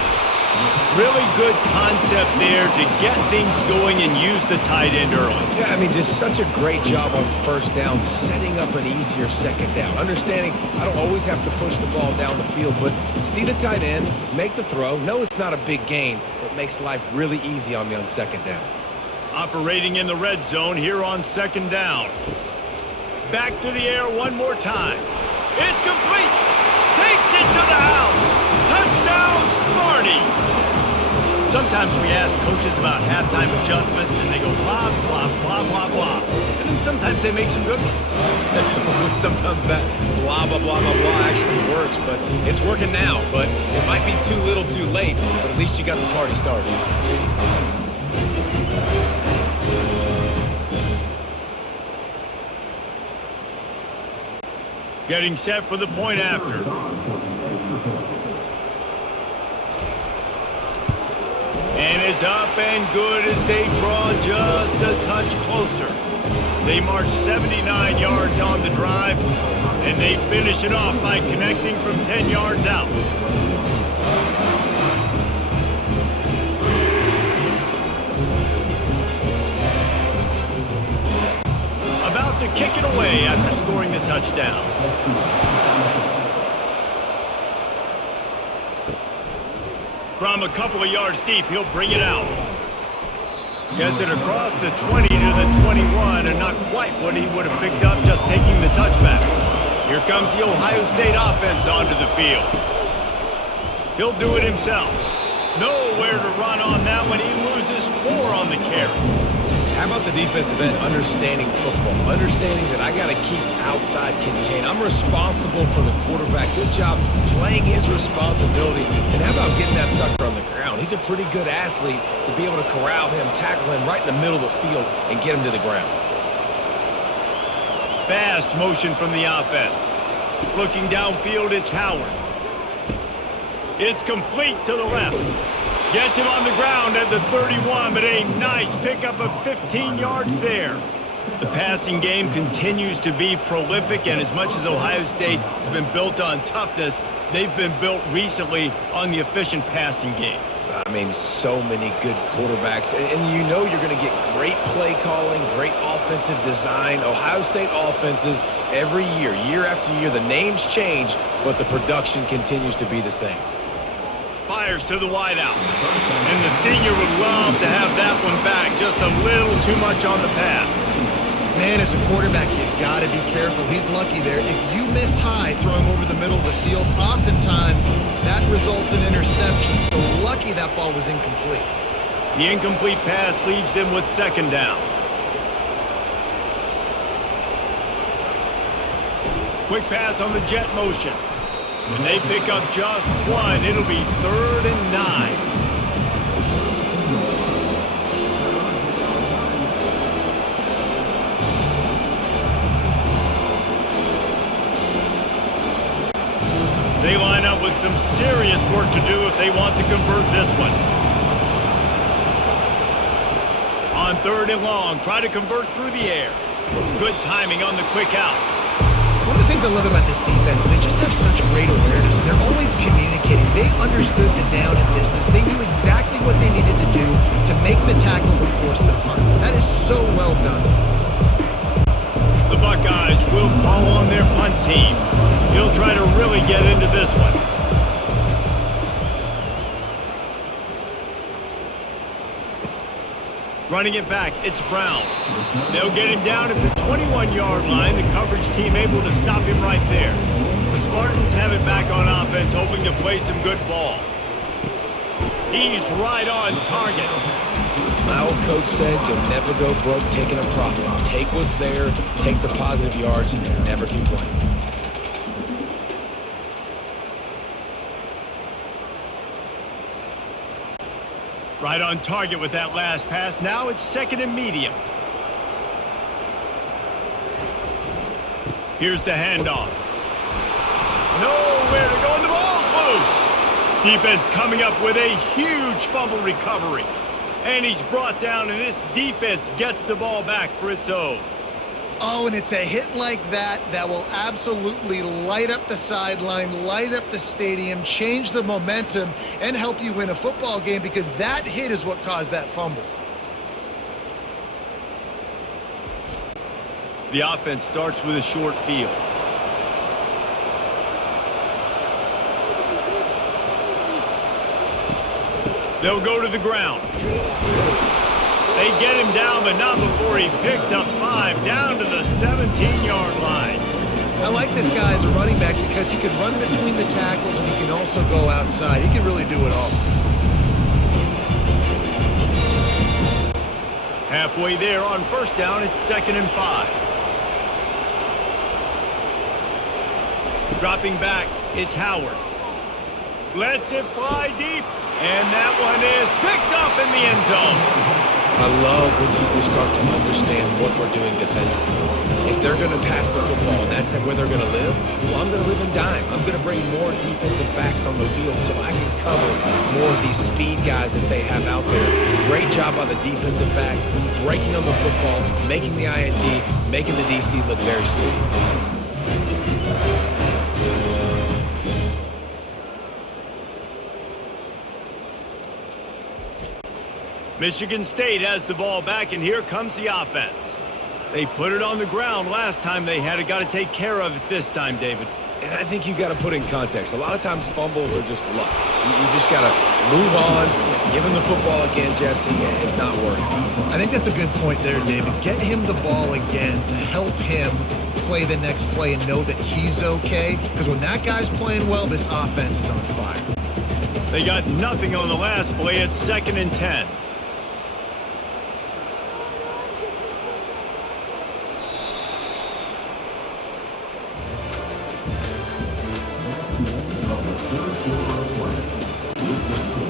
Really good concept there to get things going and use the tight end early. Yeah, I mean, just such a great job on first down, setting up an easier second down. Understanding I don't always have to push the ball down the field, but see the tight end, make the throw. No, it's not a big gain, but makes life really easy on me on second down. Operating in the red zone here on 2nd down. Back to the air one more time. It's complete. Takes it to the house. Touchdown, Sparty. Sometimes we ask coaches about halftime adjustments, and they go blah, blah, blah, blah, blah. And then sometimes they make some good ones. Sometimes that blah, blah, blah, blah, blah actually works, but it's working now. But it might be too little too late, but at least you got the party started. Getting set for the point after. And it's up and good as they draw just a touch closer. They march 79 yards on the drive, and they finish it off by connecting from 10 yards out. About to kick it away after scoring the touchdown. From a couple of yards deep, he'll bring it out. Gets it across the 20 to the 21, and not quite what he would have picked up just taking the touchback. Here comes the Ohio State offense onto the field. He'll do it himself. Nowhere to run on that one. He loses 4 on the carry. How about the defensive end understanding football, understanding that I got to keep outside contained. I'm responsible for the quarterback. Good job playing his responsibility. And how about getting that sucker on the ground? He's a pretty good athlete to be able to corral him, tackle him right in the middle of the field, and get him to the ground. Fast motion from the offense. Looking downfield, it's Howard. It's complete to the left. Gets him on the ground at the 31, but a nice pickup of 15 yards there. The passing game continues to be prolific, and as much as Ohio State has been built on toughness, they've been built recently on the efficient passing game. I mean, so many good quarterbacks. And you know you're going to get great play calling, great offensive design. Ohio State offenses every year, year after year, the names change, but the production continues to be the same. Fires to the wideout. And the senior would love to have that one back. Just a little too much on the pass. Man, as a quarterback, you got to be careful. He's lucky there. If you miss high throwing over the middle of the field, oftentimes that results in interception. So lucky that ball was incomplete. The incomplete pass leaves him with second down. Quick pass on the jet motion. And they pick up just one. It'll be 3rd and 9. They line up with some serious work to do if they want to convert this one. On 3rd and long, try to convert through the air. Good timing on the quick out. One of the things I love about this defense, they just have such great awareness, and they're always communicating. They understood the down and distance. They knew exactly what they needed to do to make the tackle to force the punt. That is so well done. The Buckeyes will call on their punt team. He'll try to really get into this one. Running it back, it's Brown. They'll get him down at the 21-yard line. The coverage team able to stop him right there. The Spartans have it back on offense, hoping to play some good ball. He's right on target. My old coach said you'll never go broke taking a profit. Take what's there, take the positive yards, and never complain. Right on target with that last pass. Now it's 2nd and medium. Here's the handoff. Nowhere to go, and the ball's loose. Defense coming up with a huge fumble recovery. And he's brought down, and this defense gets the ball back for its own. Oh, and it's a hit like that that will absolutely light up the sideline, light up the stadium, change the momentum, and help you win a football game, because that hit is what caused that fumble. The offense starts with a short field. They'll go to the ground. They get him down, but not before he picks up 5 down to the 17-yard line. I like this guy as a running back because he can run between the tackles and he can also go outside. He can really do it all. Halfway there on 1st down, it's 2nd and 5. Dropping back, it's Howard. Lets it fly deep, and that one is picked up in the end zone. I love when people start to understand what we're doing defensively. If they're going to pass the football and that's where they're going to live, well, I'm going to live in dime. I'm going to bring more defensive backs on the field so I can cover more of these speed guys that they have out there. Great job by the defensive back, breaking on the football, making the INT, making the DC look very speedy. Michigan State has the ball back, and here comes the offense. They put it on the ground last time they had it. Got to take care of it this time, David. And I think you got to put in context. A lot of times fumbles are just luck. You just got to move on, give him the football again, Jesse, and not worry. I think that's a good point there, David. Get him the ball again to help him play the next play and know that he's okay. Because when that guy's playing well, this offense is on fire. They got nothing on the last play. It's 2nd and 10.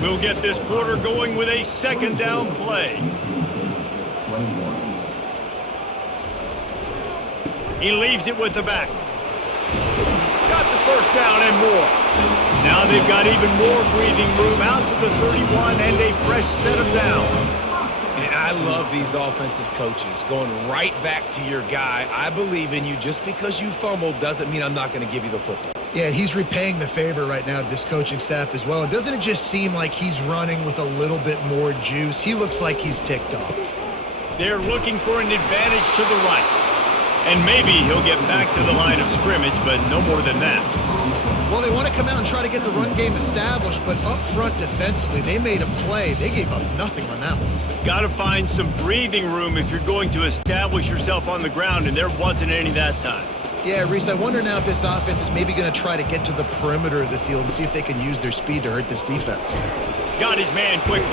We'll get this quarter going with a 2nd down play. He leaves it with the back. Got the 1st down and more. Now they've got even more breathing room out to the 31 and a fresh set of downs. And I love these offensive coaches going right back to your guy. I believe in you. Just because you fumbled doesn't mean I'm not going to give you the football. Yeah, and he's repaying the favor right now to this coaching staff as well. And doesn't it just seem like he's running with a little bit more juice? He looks like he's ticked off. They're looking for an advantage to the right. And maybe he'll get back to the line of scrimmage, but no more than that. Well, they want to come out and try to get the run game established, but up front defensively, they made a play. They gave up nothing on that one. Got to find some breathing room if you're going to establish yourself on the ground, and there wasn't any that time. Yeah, Reese, I wonder now if this offense is maybe going to try to get to the perimeter of the field and see if they can use their speed to hurt this defense. Got his man quickly.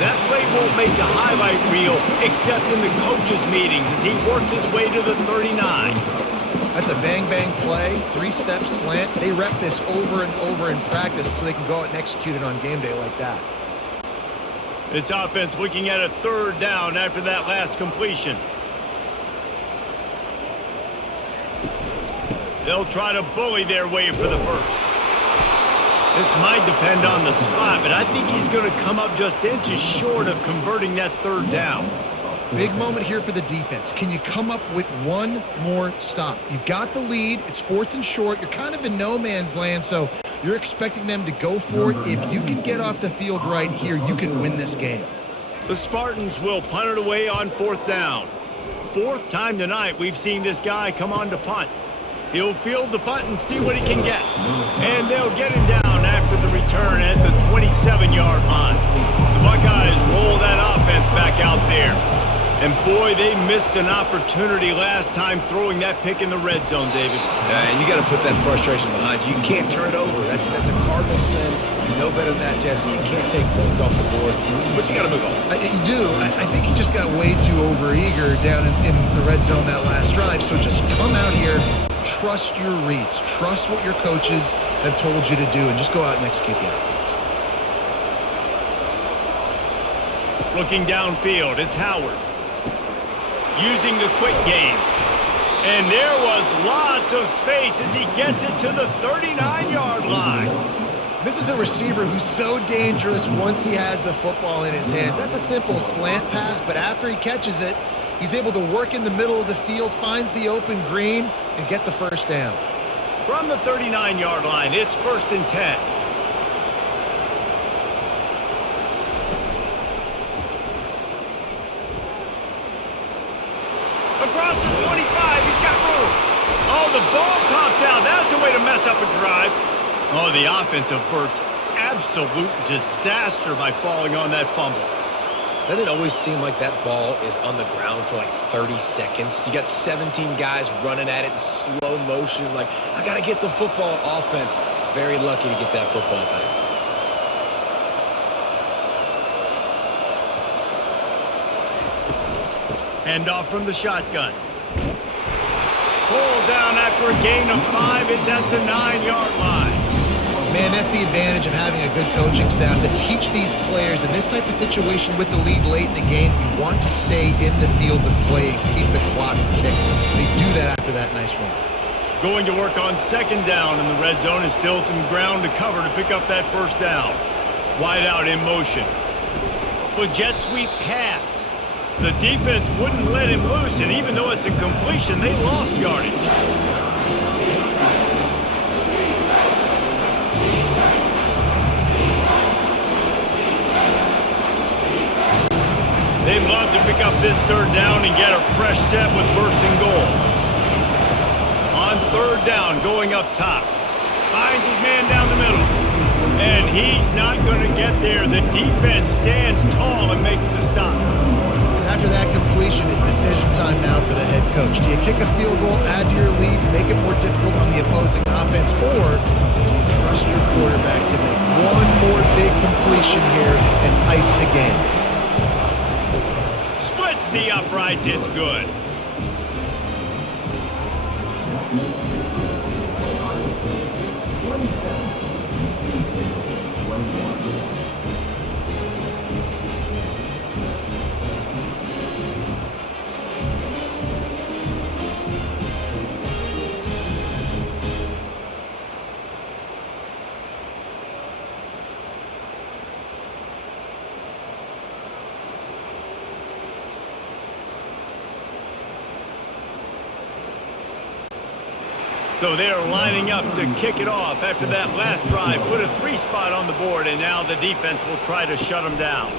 That play won't make the highlight reel except in the coaches' meetings as he works his way to the 39. That's a bang-bang play, three-step slant. They rep this over and over in practice so they can go out and execute it on game day like that. This offense looking at a third down after that last completion. They'll try to bully their way for the first. This might depend on the spot, but I think he's going to come up just inches short of converting that third down. Big moment here for the defense. Can you come up with one more stop? You've got the lead. It's 4th and short. You're kind of in no man's land, so you're expecting them to go for it. If you can get off the field right here, you can win this game. The Spartans will punt it away on 4th down. 4th time tonight we've seen this guy come on to punt. He'll field the punt and see what he can get. And they'll get him down after the return at the 27-yard line. The Buckeyes roll that offense back out there. And boy, they missed an opportunity last time throwing that pick in the red zone, David. And you got to put that frustration behind you. You can't turn it over. That's a cardinal sin. You know better than that, Jesse. You can't take points off the board, but you got to move on. You do. I think he just got way too overeager down in the red zone that last drive. So just come out here, trust your reads, trust what your coaches have told you to do, and just go out and execute the offense. Looking downfield, it's Howard. Using the quick game. And there was lots of space as he gets it to the 39-yard line. This is a receiver who's so dangerous once he has the football in his hands. That's a simple slant pass, but after he catches it, he's able to work in the middle of the field, finds the open green, and get the first down. From the 39-yard line, it's 1st and 10. Across the 25, he's got room. Oh, the ball popped out. That's a way to mess up a drive. Oh, the offense averts absolute disaster by falling on that fumble. Doesn't it always seem like that ball is on the ground for like 30 seconds? You got 17 guys running at it in slow motion. Like, I got to get the football. Offense, very lucky to get that football back. Handoff from the shotgun. Pulled down after a gain of 5. It's at the 9-yard line. Man, that's the advantage of having a good coaching staff to teach these players in this type of situation with the lead late in the game. You want to stay in the field of play and keep the clock ticking. They do that after that nice run. Going to work on 2nd down in the red zone and still some ground to cover to pick up that first down. Wide out in motion. With jet sweep pass. The defense wouldn't let him loose, and even though it's a completion, they lost yardage. They'd love to pick up this 3rd down and get a fresh set with 1st and goal. On 3rd down, going up top. Finds his man down the middle. And he's not going to get there. The defense stands tall and makes the stop. After that completion, it's decision time now for the head coach. Do you kick a field goal, add to your lead, make it more difficult on the opposing offense, or do you trust your quarterback to make one more big completion here and ice the game? Splits the uprights, it's good. So they're lining up to kick it off after that last drive. Put a 3-spot on the board, and now the defense will try to shut them down.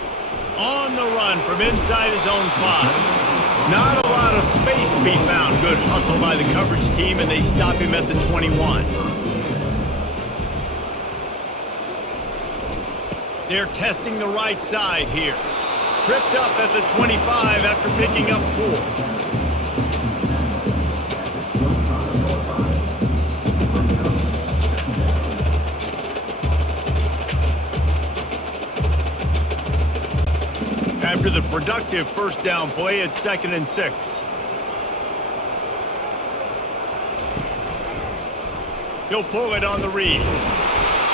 On the run from inside his own 5. Not a lot of space to be found. Good hustle by the coverage team, and they stop him at the 21. They're testing the right side here. Tripped up at the 25 after picking up 4. After the productive first down play, it's 2nd and 6. He'll pull it on the read.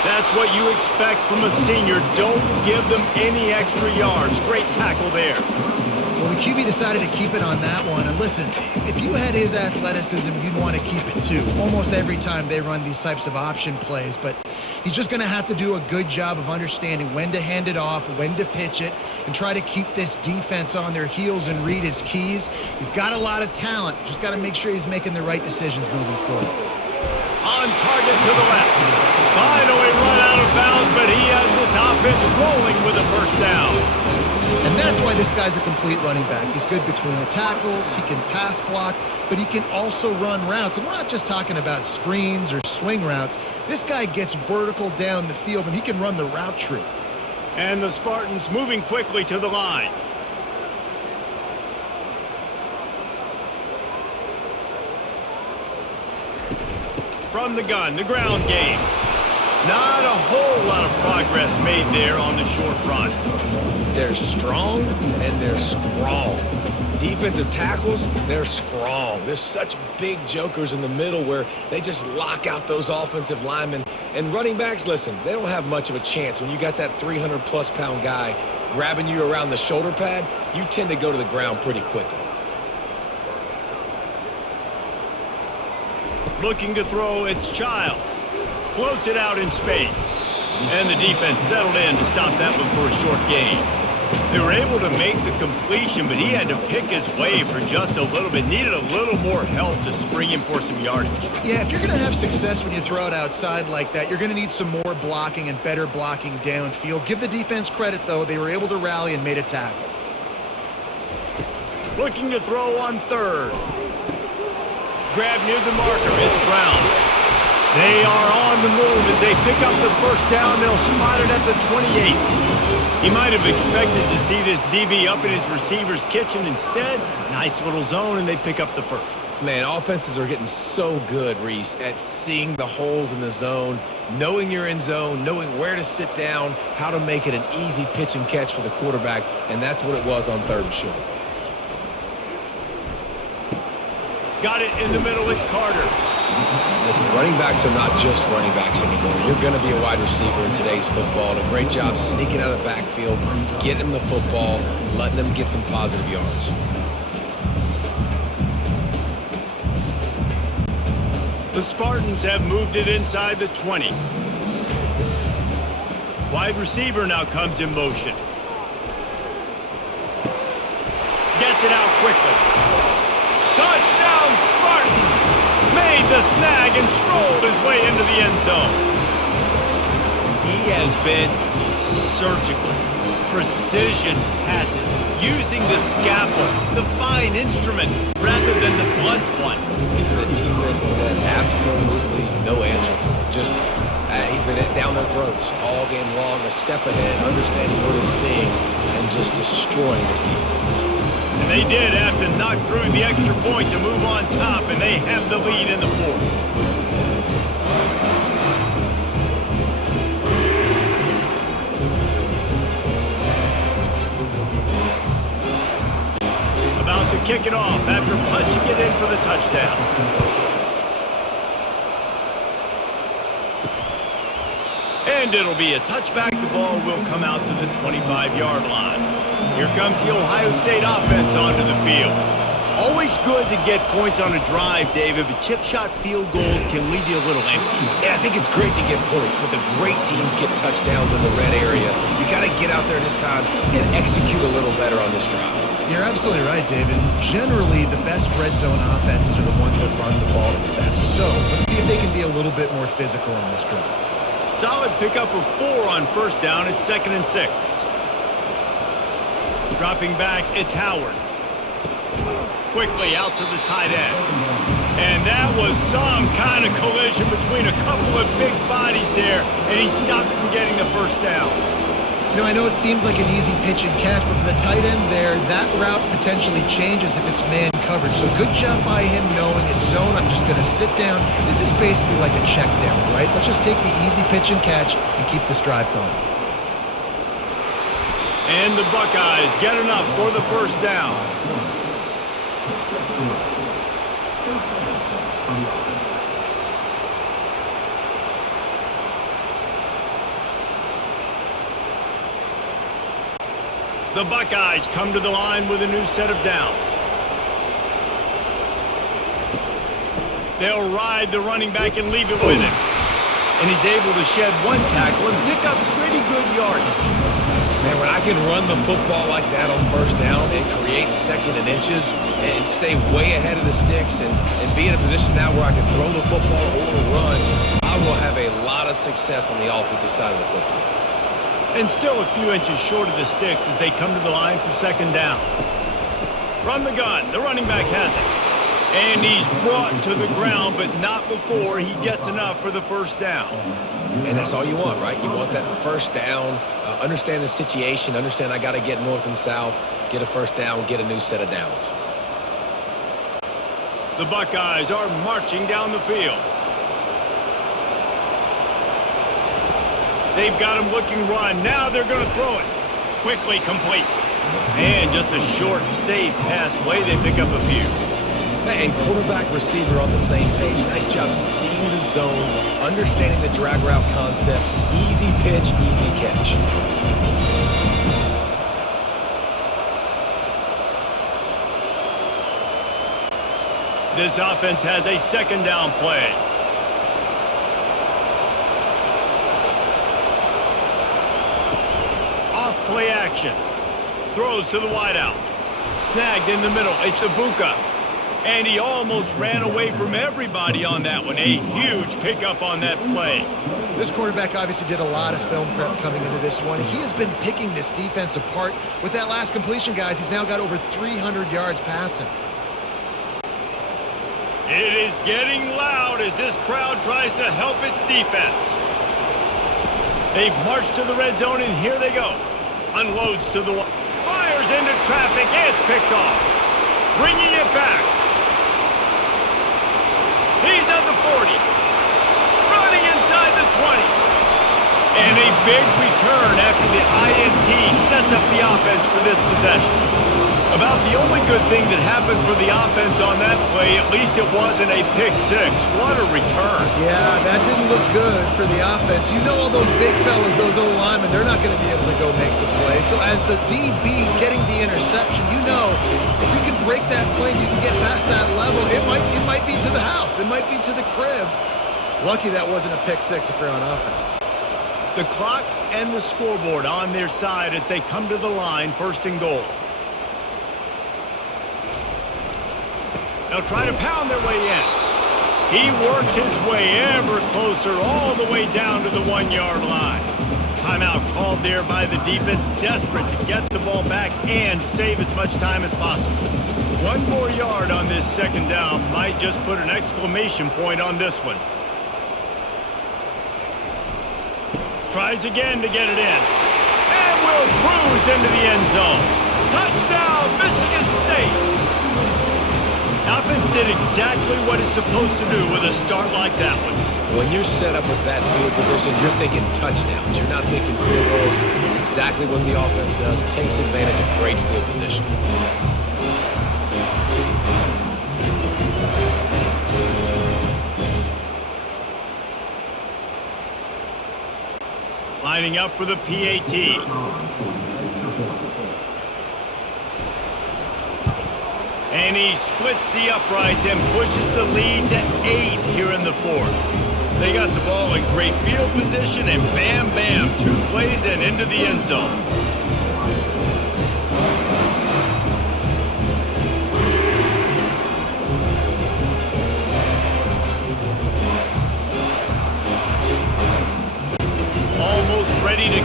That's what you expect from a senior. Don't give them any extra yards. Great tackle there. Well, the QB decided to keep it on that one. And listen, if you had his athleticism, you'd want to keep it too. Almost every time they run these types of option plays. But he's just going to have to do a good job of understanding when to hand it off, when to pitch it, and try to keep this defense on their heels and read his keys. He's got a lot of talent. Just got to make sure he's making the right decisions moving forward. On target to the left. Finally run out of bounds, but he has this offense rolling with a first down. And that's why this guy's a complete running back. He's good between the tackles, he can pass block, but he can also run routes. And we're not just talking about screens or swing routes. This guy gets vertical down the field, and he can run the route tree. And the Spartans moving quickly to the line. From the gun, the ground game. Not a whole lot of progress made there on the short run. They're strong and they're strong. Defensive tackles, they're strong. There's such big jokers in the middle where they just lock out those offensive linemen. And running backs, listen, they don't have much of a chance. When you got that 300-plus pound guy grabbing you around the shoulder pad, you tend to go to the ground pretty quickly. Looking to throw, it's Childs. Floats it out in space. And the defense settled in to stop that one for a short gain. They were able to make the completion, but he had to pick his way for just a little bit. Needed a little more help to spring him for some yardage. Yeah, if you're going to have success when you throw it outside like that, you're going to need some more blocking and better blocking downfield. Give the defense credit, though. They were able to rally and made a tackle. Looking to throw on 3rd. Grab near the marker. It's Brown. They are on the move as they pick up the first down. They'll spot it at the 28. He might have expected to see this DB up in his receiver's kitchen. Instead, nice little zone, and they pick up the first. Man, offenses are getting so good, Reese, at seeing the holes in the zone, knowing you're in zone, knowing where to sit down, how to make it an easy pitch and catch for the quarterback, and that's what it was on 3rd and short. Got it in the middle. It's Carter. Listen, running backs are not just running backs anymore. You're going to be a wide receiver in today's football. And a great job sneaking out of the backfield, getting them the football, letting them get some positive yards. The Spartans have moved it inside the 20. Wide receiver now comes in motion. Gets it out quickly. Touchdown, Spartans! Made the snag and strolled his way into the end zone. He has been surgical. Precision passes, using the scalpel, the fine instrument, rather than the blunt one. The defense has had absolutely no answer for it. Just, he's been down their throats all game long, a step ahead, understanding what he's seeing, and just destroying this defense. And they did have to knock through the extra point to move on top, and they have the lead in the 4th. About to kick it off after punching it in for the touchdown. And it'll be a touchback. The ball will come out to the 25-yard line. Here comes the Ohio State offense onto the field. Always good to get points on a drive, David, but chip shot field goals can leave you a little empty. Yeah, I think it's great to get points, but the great teams get touchdowns in the red area. You got to get out there this time and execute a little better on this drive. You're absolutely right, David. Generally, the best red zone offenses are the ones that run the ball the best. So let's see be a little bit more physical in this drive. Solid pickup of 4 on first down. It's 2nd and 6. Dropping back, it's Howard. Quickly out to the tight end. And that was some kind of collision between a couple of big bodies there, and he stopped from getting the first down. You know, I know it seems like an easy pitch and catch, but for the tight end there, that route potentially changes if it's man coverage. So good job by him knowing it's zone. I'm just going to sit down. This is basically like a check down, right? Let's just take the easy pitch and catch and keep this drive going. And the Buckeyes get enough for the first down. The Buckeyes come to the line with a new set of downs. They'll ride the running back and leave it with him. And he's able to shed 1 tackle and pick up pretty good yardage. Man, when I can run the football like that on first down and create 2nd and inches and stay way ahead of the sticks and be in a position now where I can throw the football or run, I will have a lot of success on the offensive side of the football. And still a few inches short of the sticks as they come to the line for 2nd down. From the gun, the running back has it. And he's brought to the ground, but not before he gets enough for the first down. And that's all you want, right? You want that first down, understand the situation, understand I got to get north and south, get a first down, get a new set of downs. The Buckeyes are marching down the field. They've got him looking run. Now they're going to throw it. Quickly complete. And just a short, safe pass play. They pick up a few. And quarterback, receiver on the same page. Nice job seeing the zone, understanding the drag route concept. Easy pitch, easy catch. This offense has a 2nd down play. Off play action. Throws to the wideout. Snagged in the middle. It's Ibuka. And he almost ran away from everybody on that one. A huge pickup on that play. This quarterback obviously did a lot of film prep coming into this one. He has been picking this defense apart. With that last completion, guys, he's now got over 300 yards passing. It is getting loud as this crowd tries to help its defense. They've marched to the red zone, and here they go. Unloads to the one. Fires into traffic. It's picked off. Bringing it back. He's at the 40. Running inside the 20. And a big return after the INT sets up the offense for this possession. About the only good thing that happened for the offense on that play, at least it wasn't a pick 6. What a return. Yeah, that didn't look good for the offense. You know all those big fellas, those O-linemen, they're not going to be able to go make the play. So as the DB getting the interception, you know if you can break that play and you can get past that level, it might be to the house. It might be to the crib. Lucky that wasn't a pick 6 if you're on offense. The clock and the scoreboard on their side as they come to the line, 1st and goal. They'll try to pound their way in. He works his way ever closer all the way down to the 1-yard line. Timeout called there by the defense, desperate to get the ball back and save as much time as possible. 1 more yard on this 2nd down might just put an exclamation point on this one. Tries again to get it in. And will cruise into the end zone. Touchdown, Michigan State! Offense did exactly what it's supposed to do with a start like that one. When you're set up with that field position, you're thinking touchdowns. You're not thinking field goals. It's exactly what the offense does. Takes advantage of great field position. Lining up for the PAT. And he splits the uprights and pushes the lead to 8 here in the 4th. They got the ball in great field position, and bam, bam, 2 plays and into the end zone.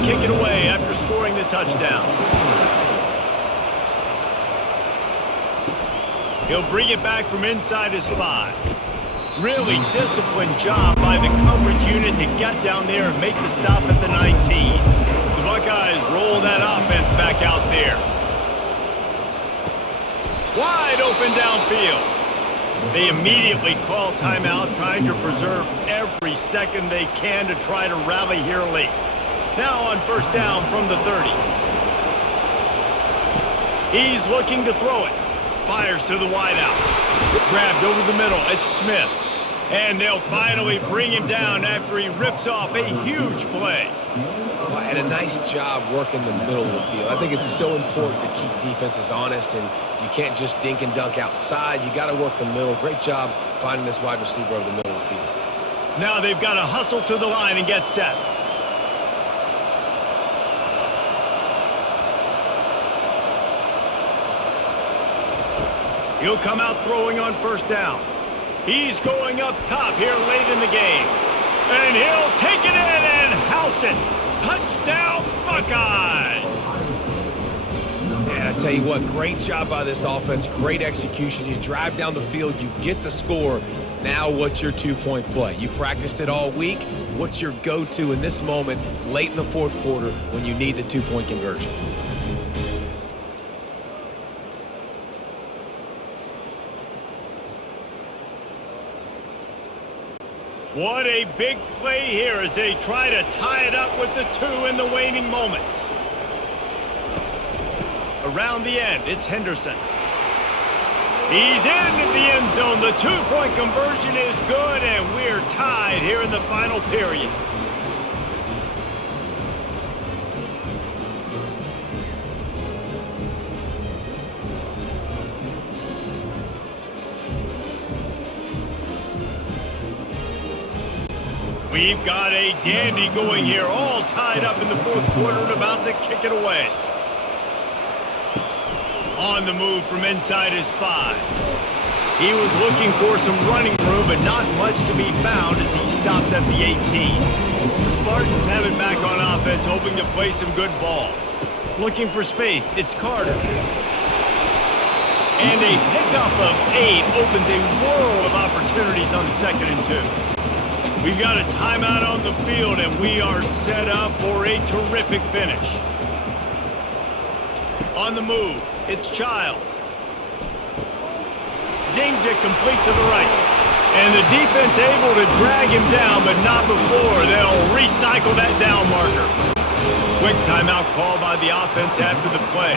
kick it away after scoring the touchdown. He'll bring it back from inside his 5. Really disciplined job by the coverage unit to get down there and make the stop at the 19. The Buckeyes roll that offense back out there. Wide open downfield. They immediately call timeout, trying to preserve every second they can to try to rally here late. Now on first down from the 30. He's looking to throw it. Fires to the wideout. Grabbed over the middle. It's Smith. And they'll finally bring him down after he rips off a huge play. Well, and a nice job working the middle of the field. I think it's so important to keep defenses honest, and you can't just dink and dunk outside. You got to work the middle. Great job finding this wide receiver over the middle of the field. Now they've got to hustle to the line and get set. He'll come out throwing on first down. He's going up top here late in the game. And he'll take it in and house it. Touchdown, Buckeyes! And I tell you what, great job by this offense. Great execution. You drive down the field, you get the score. Now what's your two-point play? You practiced it all week. What's your go-to in this moment late in the fourth quarter when you need the two-point conversion? What a big play here as they try to tie it up with the 2 in the waning moments. Around the end, it's Henderson. He's into the end zone. The two-point conversion is good, and we're tied here in the final period. We've got a dandy going here, all tied up in the fourth quarter and about to kick it away. On the move from inside his 5. He was looking for some running room, but not much to be found as he stopped at the 18. The Spartans have it back on offense, hoping to play some good ball. Looking for space, it's Carter. And a pickup of 8 opens a world of opportunities on 2nd and 2. We've got a timeout on the field, and we are set up for a terrific finish. On the move, it's Childs. Zings it complete to the right. And the defense able to drag him down, but not before. They'll recycle that down marker. Quick timeout call by the offense after the play.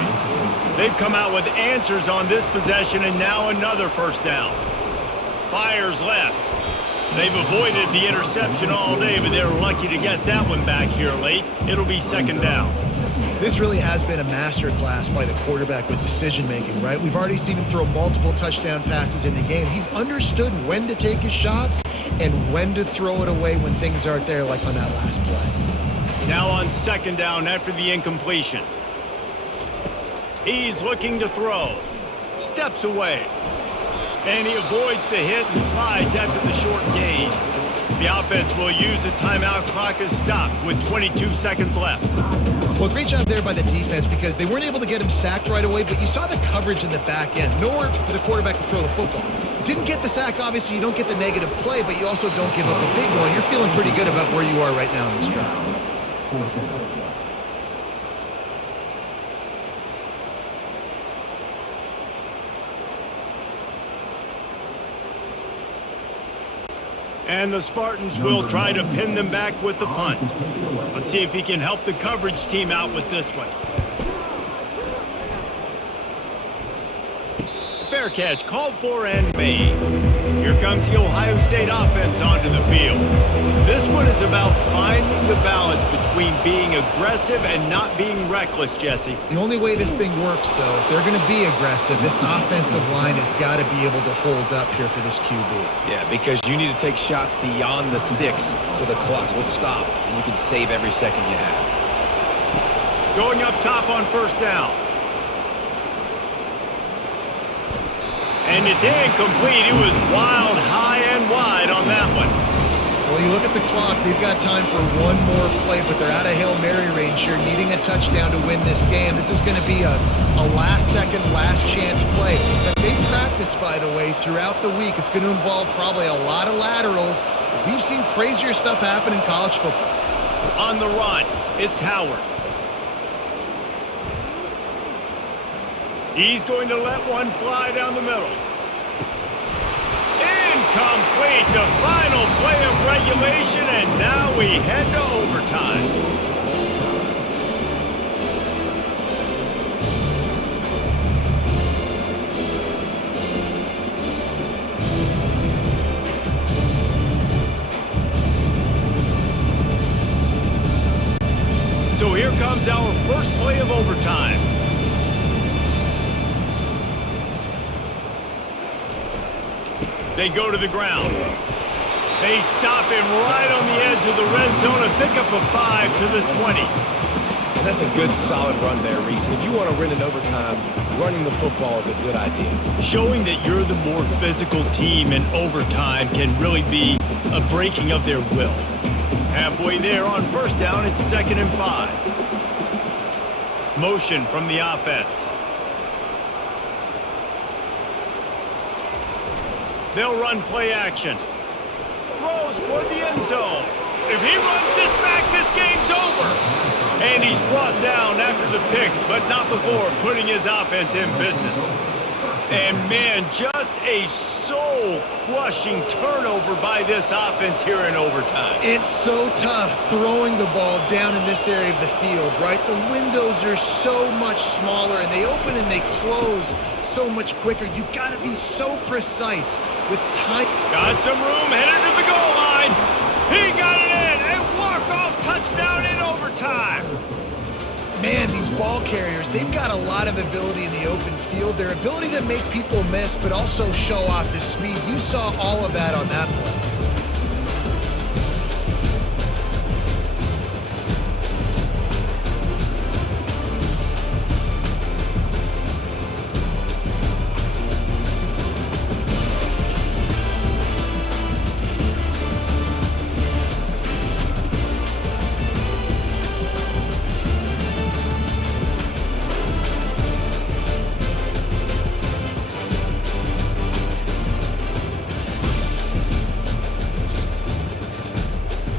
They've come out with answers on this possession, and now another first down. Fires left. They've avoided the interception all day, but they're lucky to get that one back here late. It'll be 2nd down. This really has been a masterclass by the quarterback with decision-making, right? We've already seen him throw multiple touchdown passes in the game. He's understood when to take his shots and when to throw it away when things aren't there, like on that last play. Now on 2nd down after the incompletion. He's looking to throw. Steps away. And he avoids the hit and slides after the short gain. The offense will use a timeout. Clock is stopped with 22 seconds left. Well, great job there by the defense because they weren't able to get him sacked right away, but you saw the coverage in the back end. Nowhere for the quarterback to throw the football. Didn't get the sack, obviously. You don't get the negative play, but you also don't give up a big one. You're feeling pretty good about where you are right now in this drive. And the Spartans will try to pin them back with the punt. Let's see if he can help the coverage team out with this one. Fair catch, called for and made. Here comes the Ohio State offense onto the field. This one is about finding the balance between being aggressive and not being reckless, Jesse. The only way this thing works, though, if they're going to be aggressive, this offensive line has got to be able to hold up here for this QB. Yeah, because you need to take shots beyond the sticks so the clock will stop and you can save every second you have. Going up top on first down. And it's incomplete. It was wild, high and wide on that one. Well, When you look at the clock, they've got time for one more play, but they're out of Hail Mary range here, needing a touchdown to win this game. This is going to be a last-second, last-chance play that they practice, by the way, throughout the week. It's going to involve probably a lot of laterals. We've seen crazier stuff happen in college football. On the run, it's Howard. He's going to let one fly down the middle. Incomplete, the final play of regulation, and now we head to overtime. So here comes our first play of overtime. They go to the ground. They stop him right on the edge of the red zone and pick up a 5 to the 20. And that's a good, solid run there, Reese. And if you want to win in overtime, running the football is a good idea. Showing that you're the more physical team in overtime can really be a breaking of their will. Halfway there on first down, it's 2nd and 5. Motion from the offense. They'll run play action. Throws toward the end zone. If he runs this back, this game's over. And he's brought down after the pick, but not before putting his offense in business. And man, just a soul-crushing turnover by this offense here in overtime. It's so tough throwing the ball down in this area of the field, right? The windows are so much smaller, and they open and they close so much quicker. You've got to be so precise with time. Got some room, headed to the goal line. He got it in, a walk-off touchdown in overtime. Man, these ball carriers, they've got a lot of ability in the open field. Their ability to make people miss, but also show off the speed. You saw all of that on that play.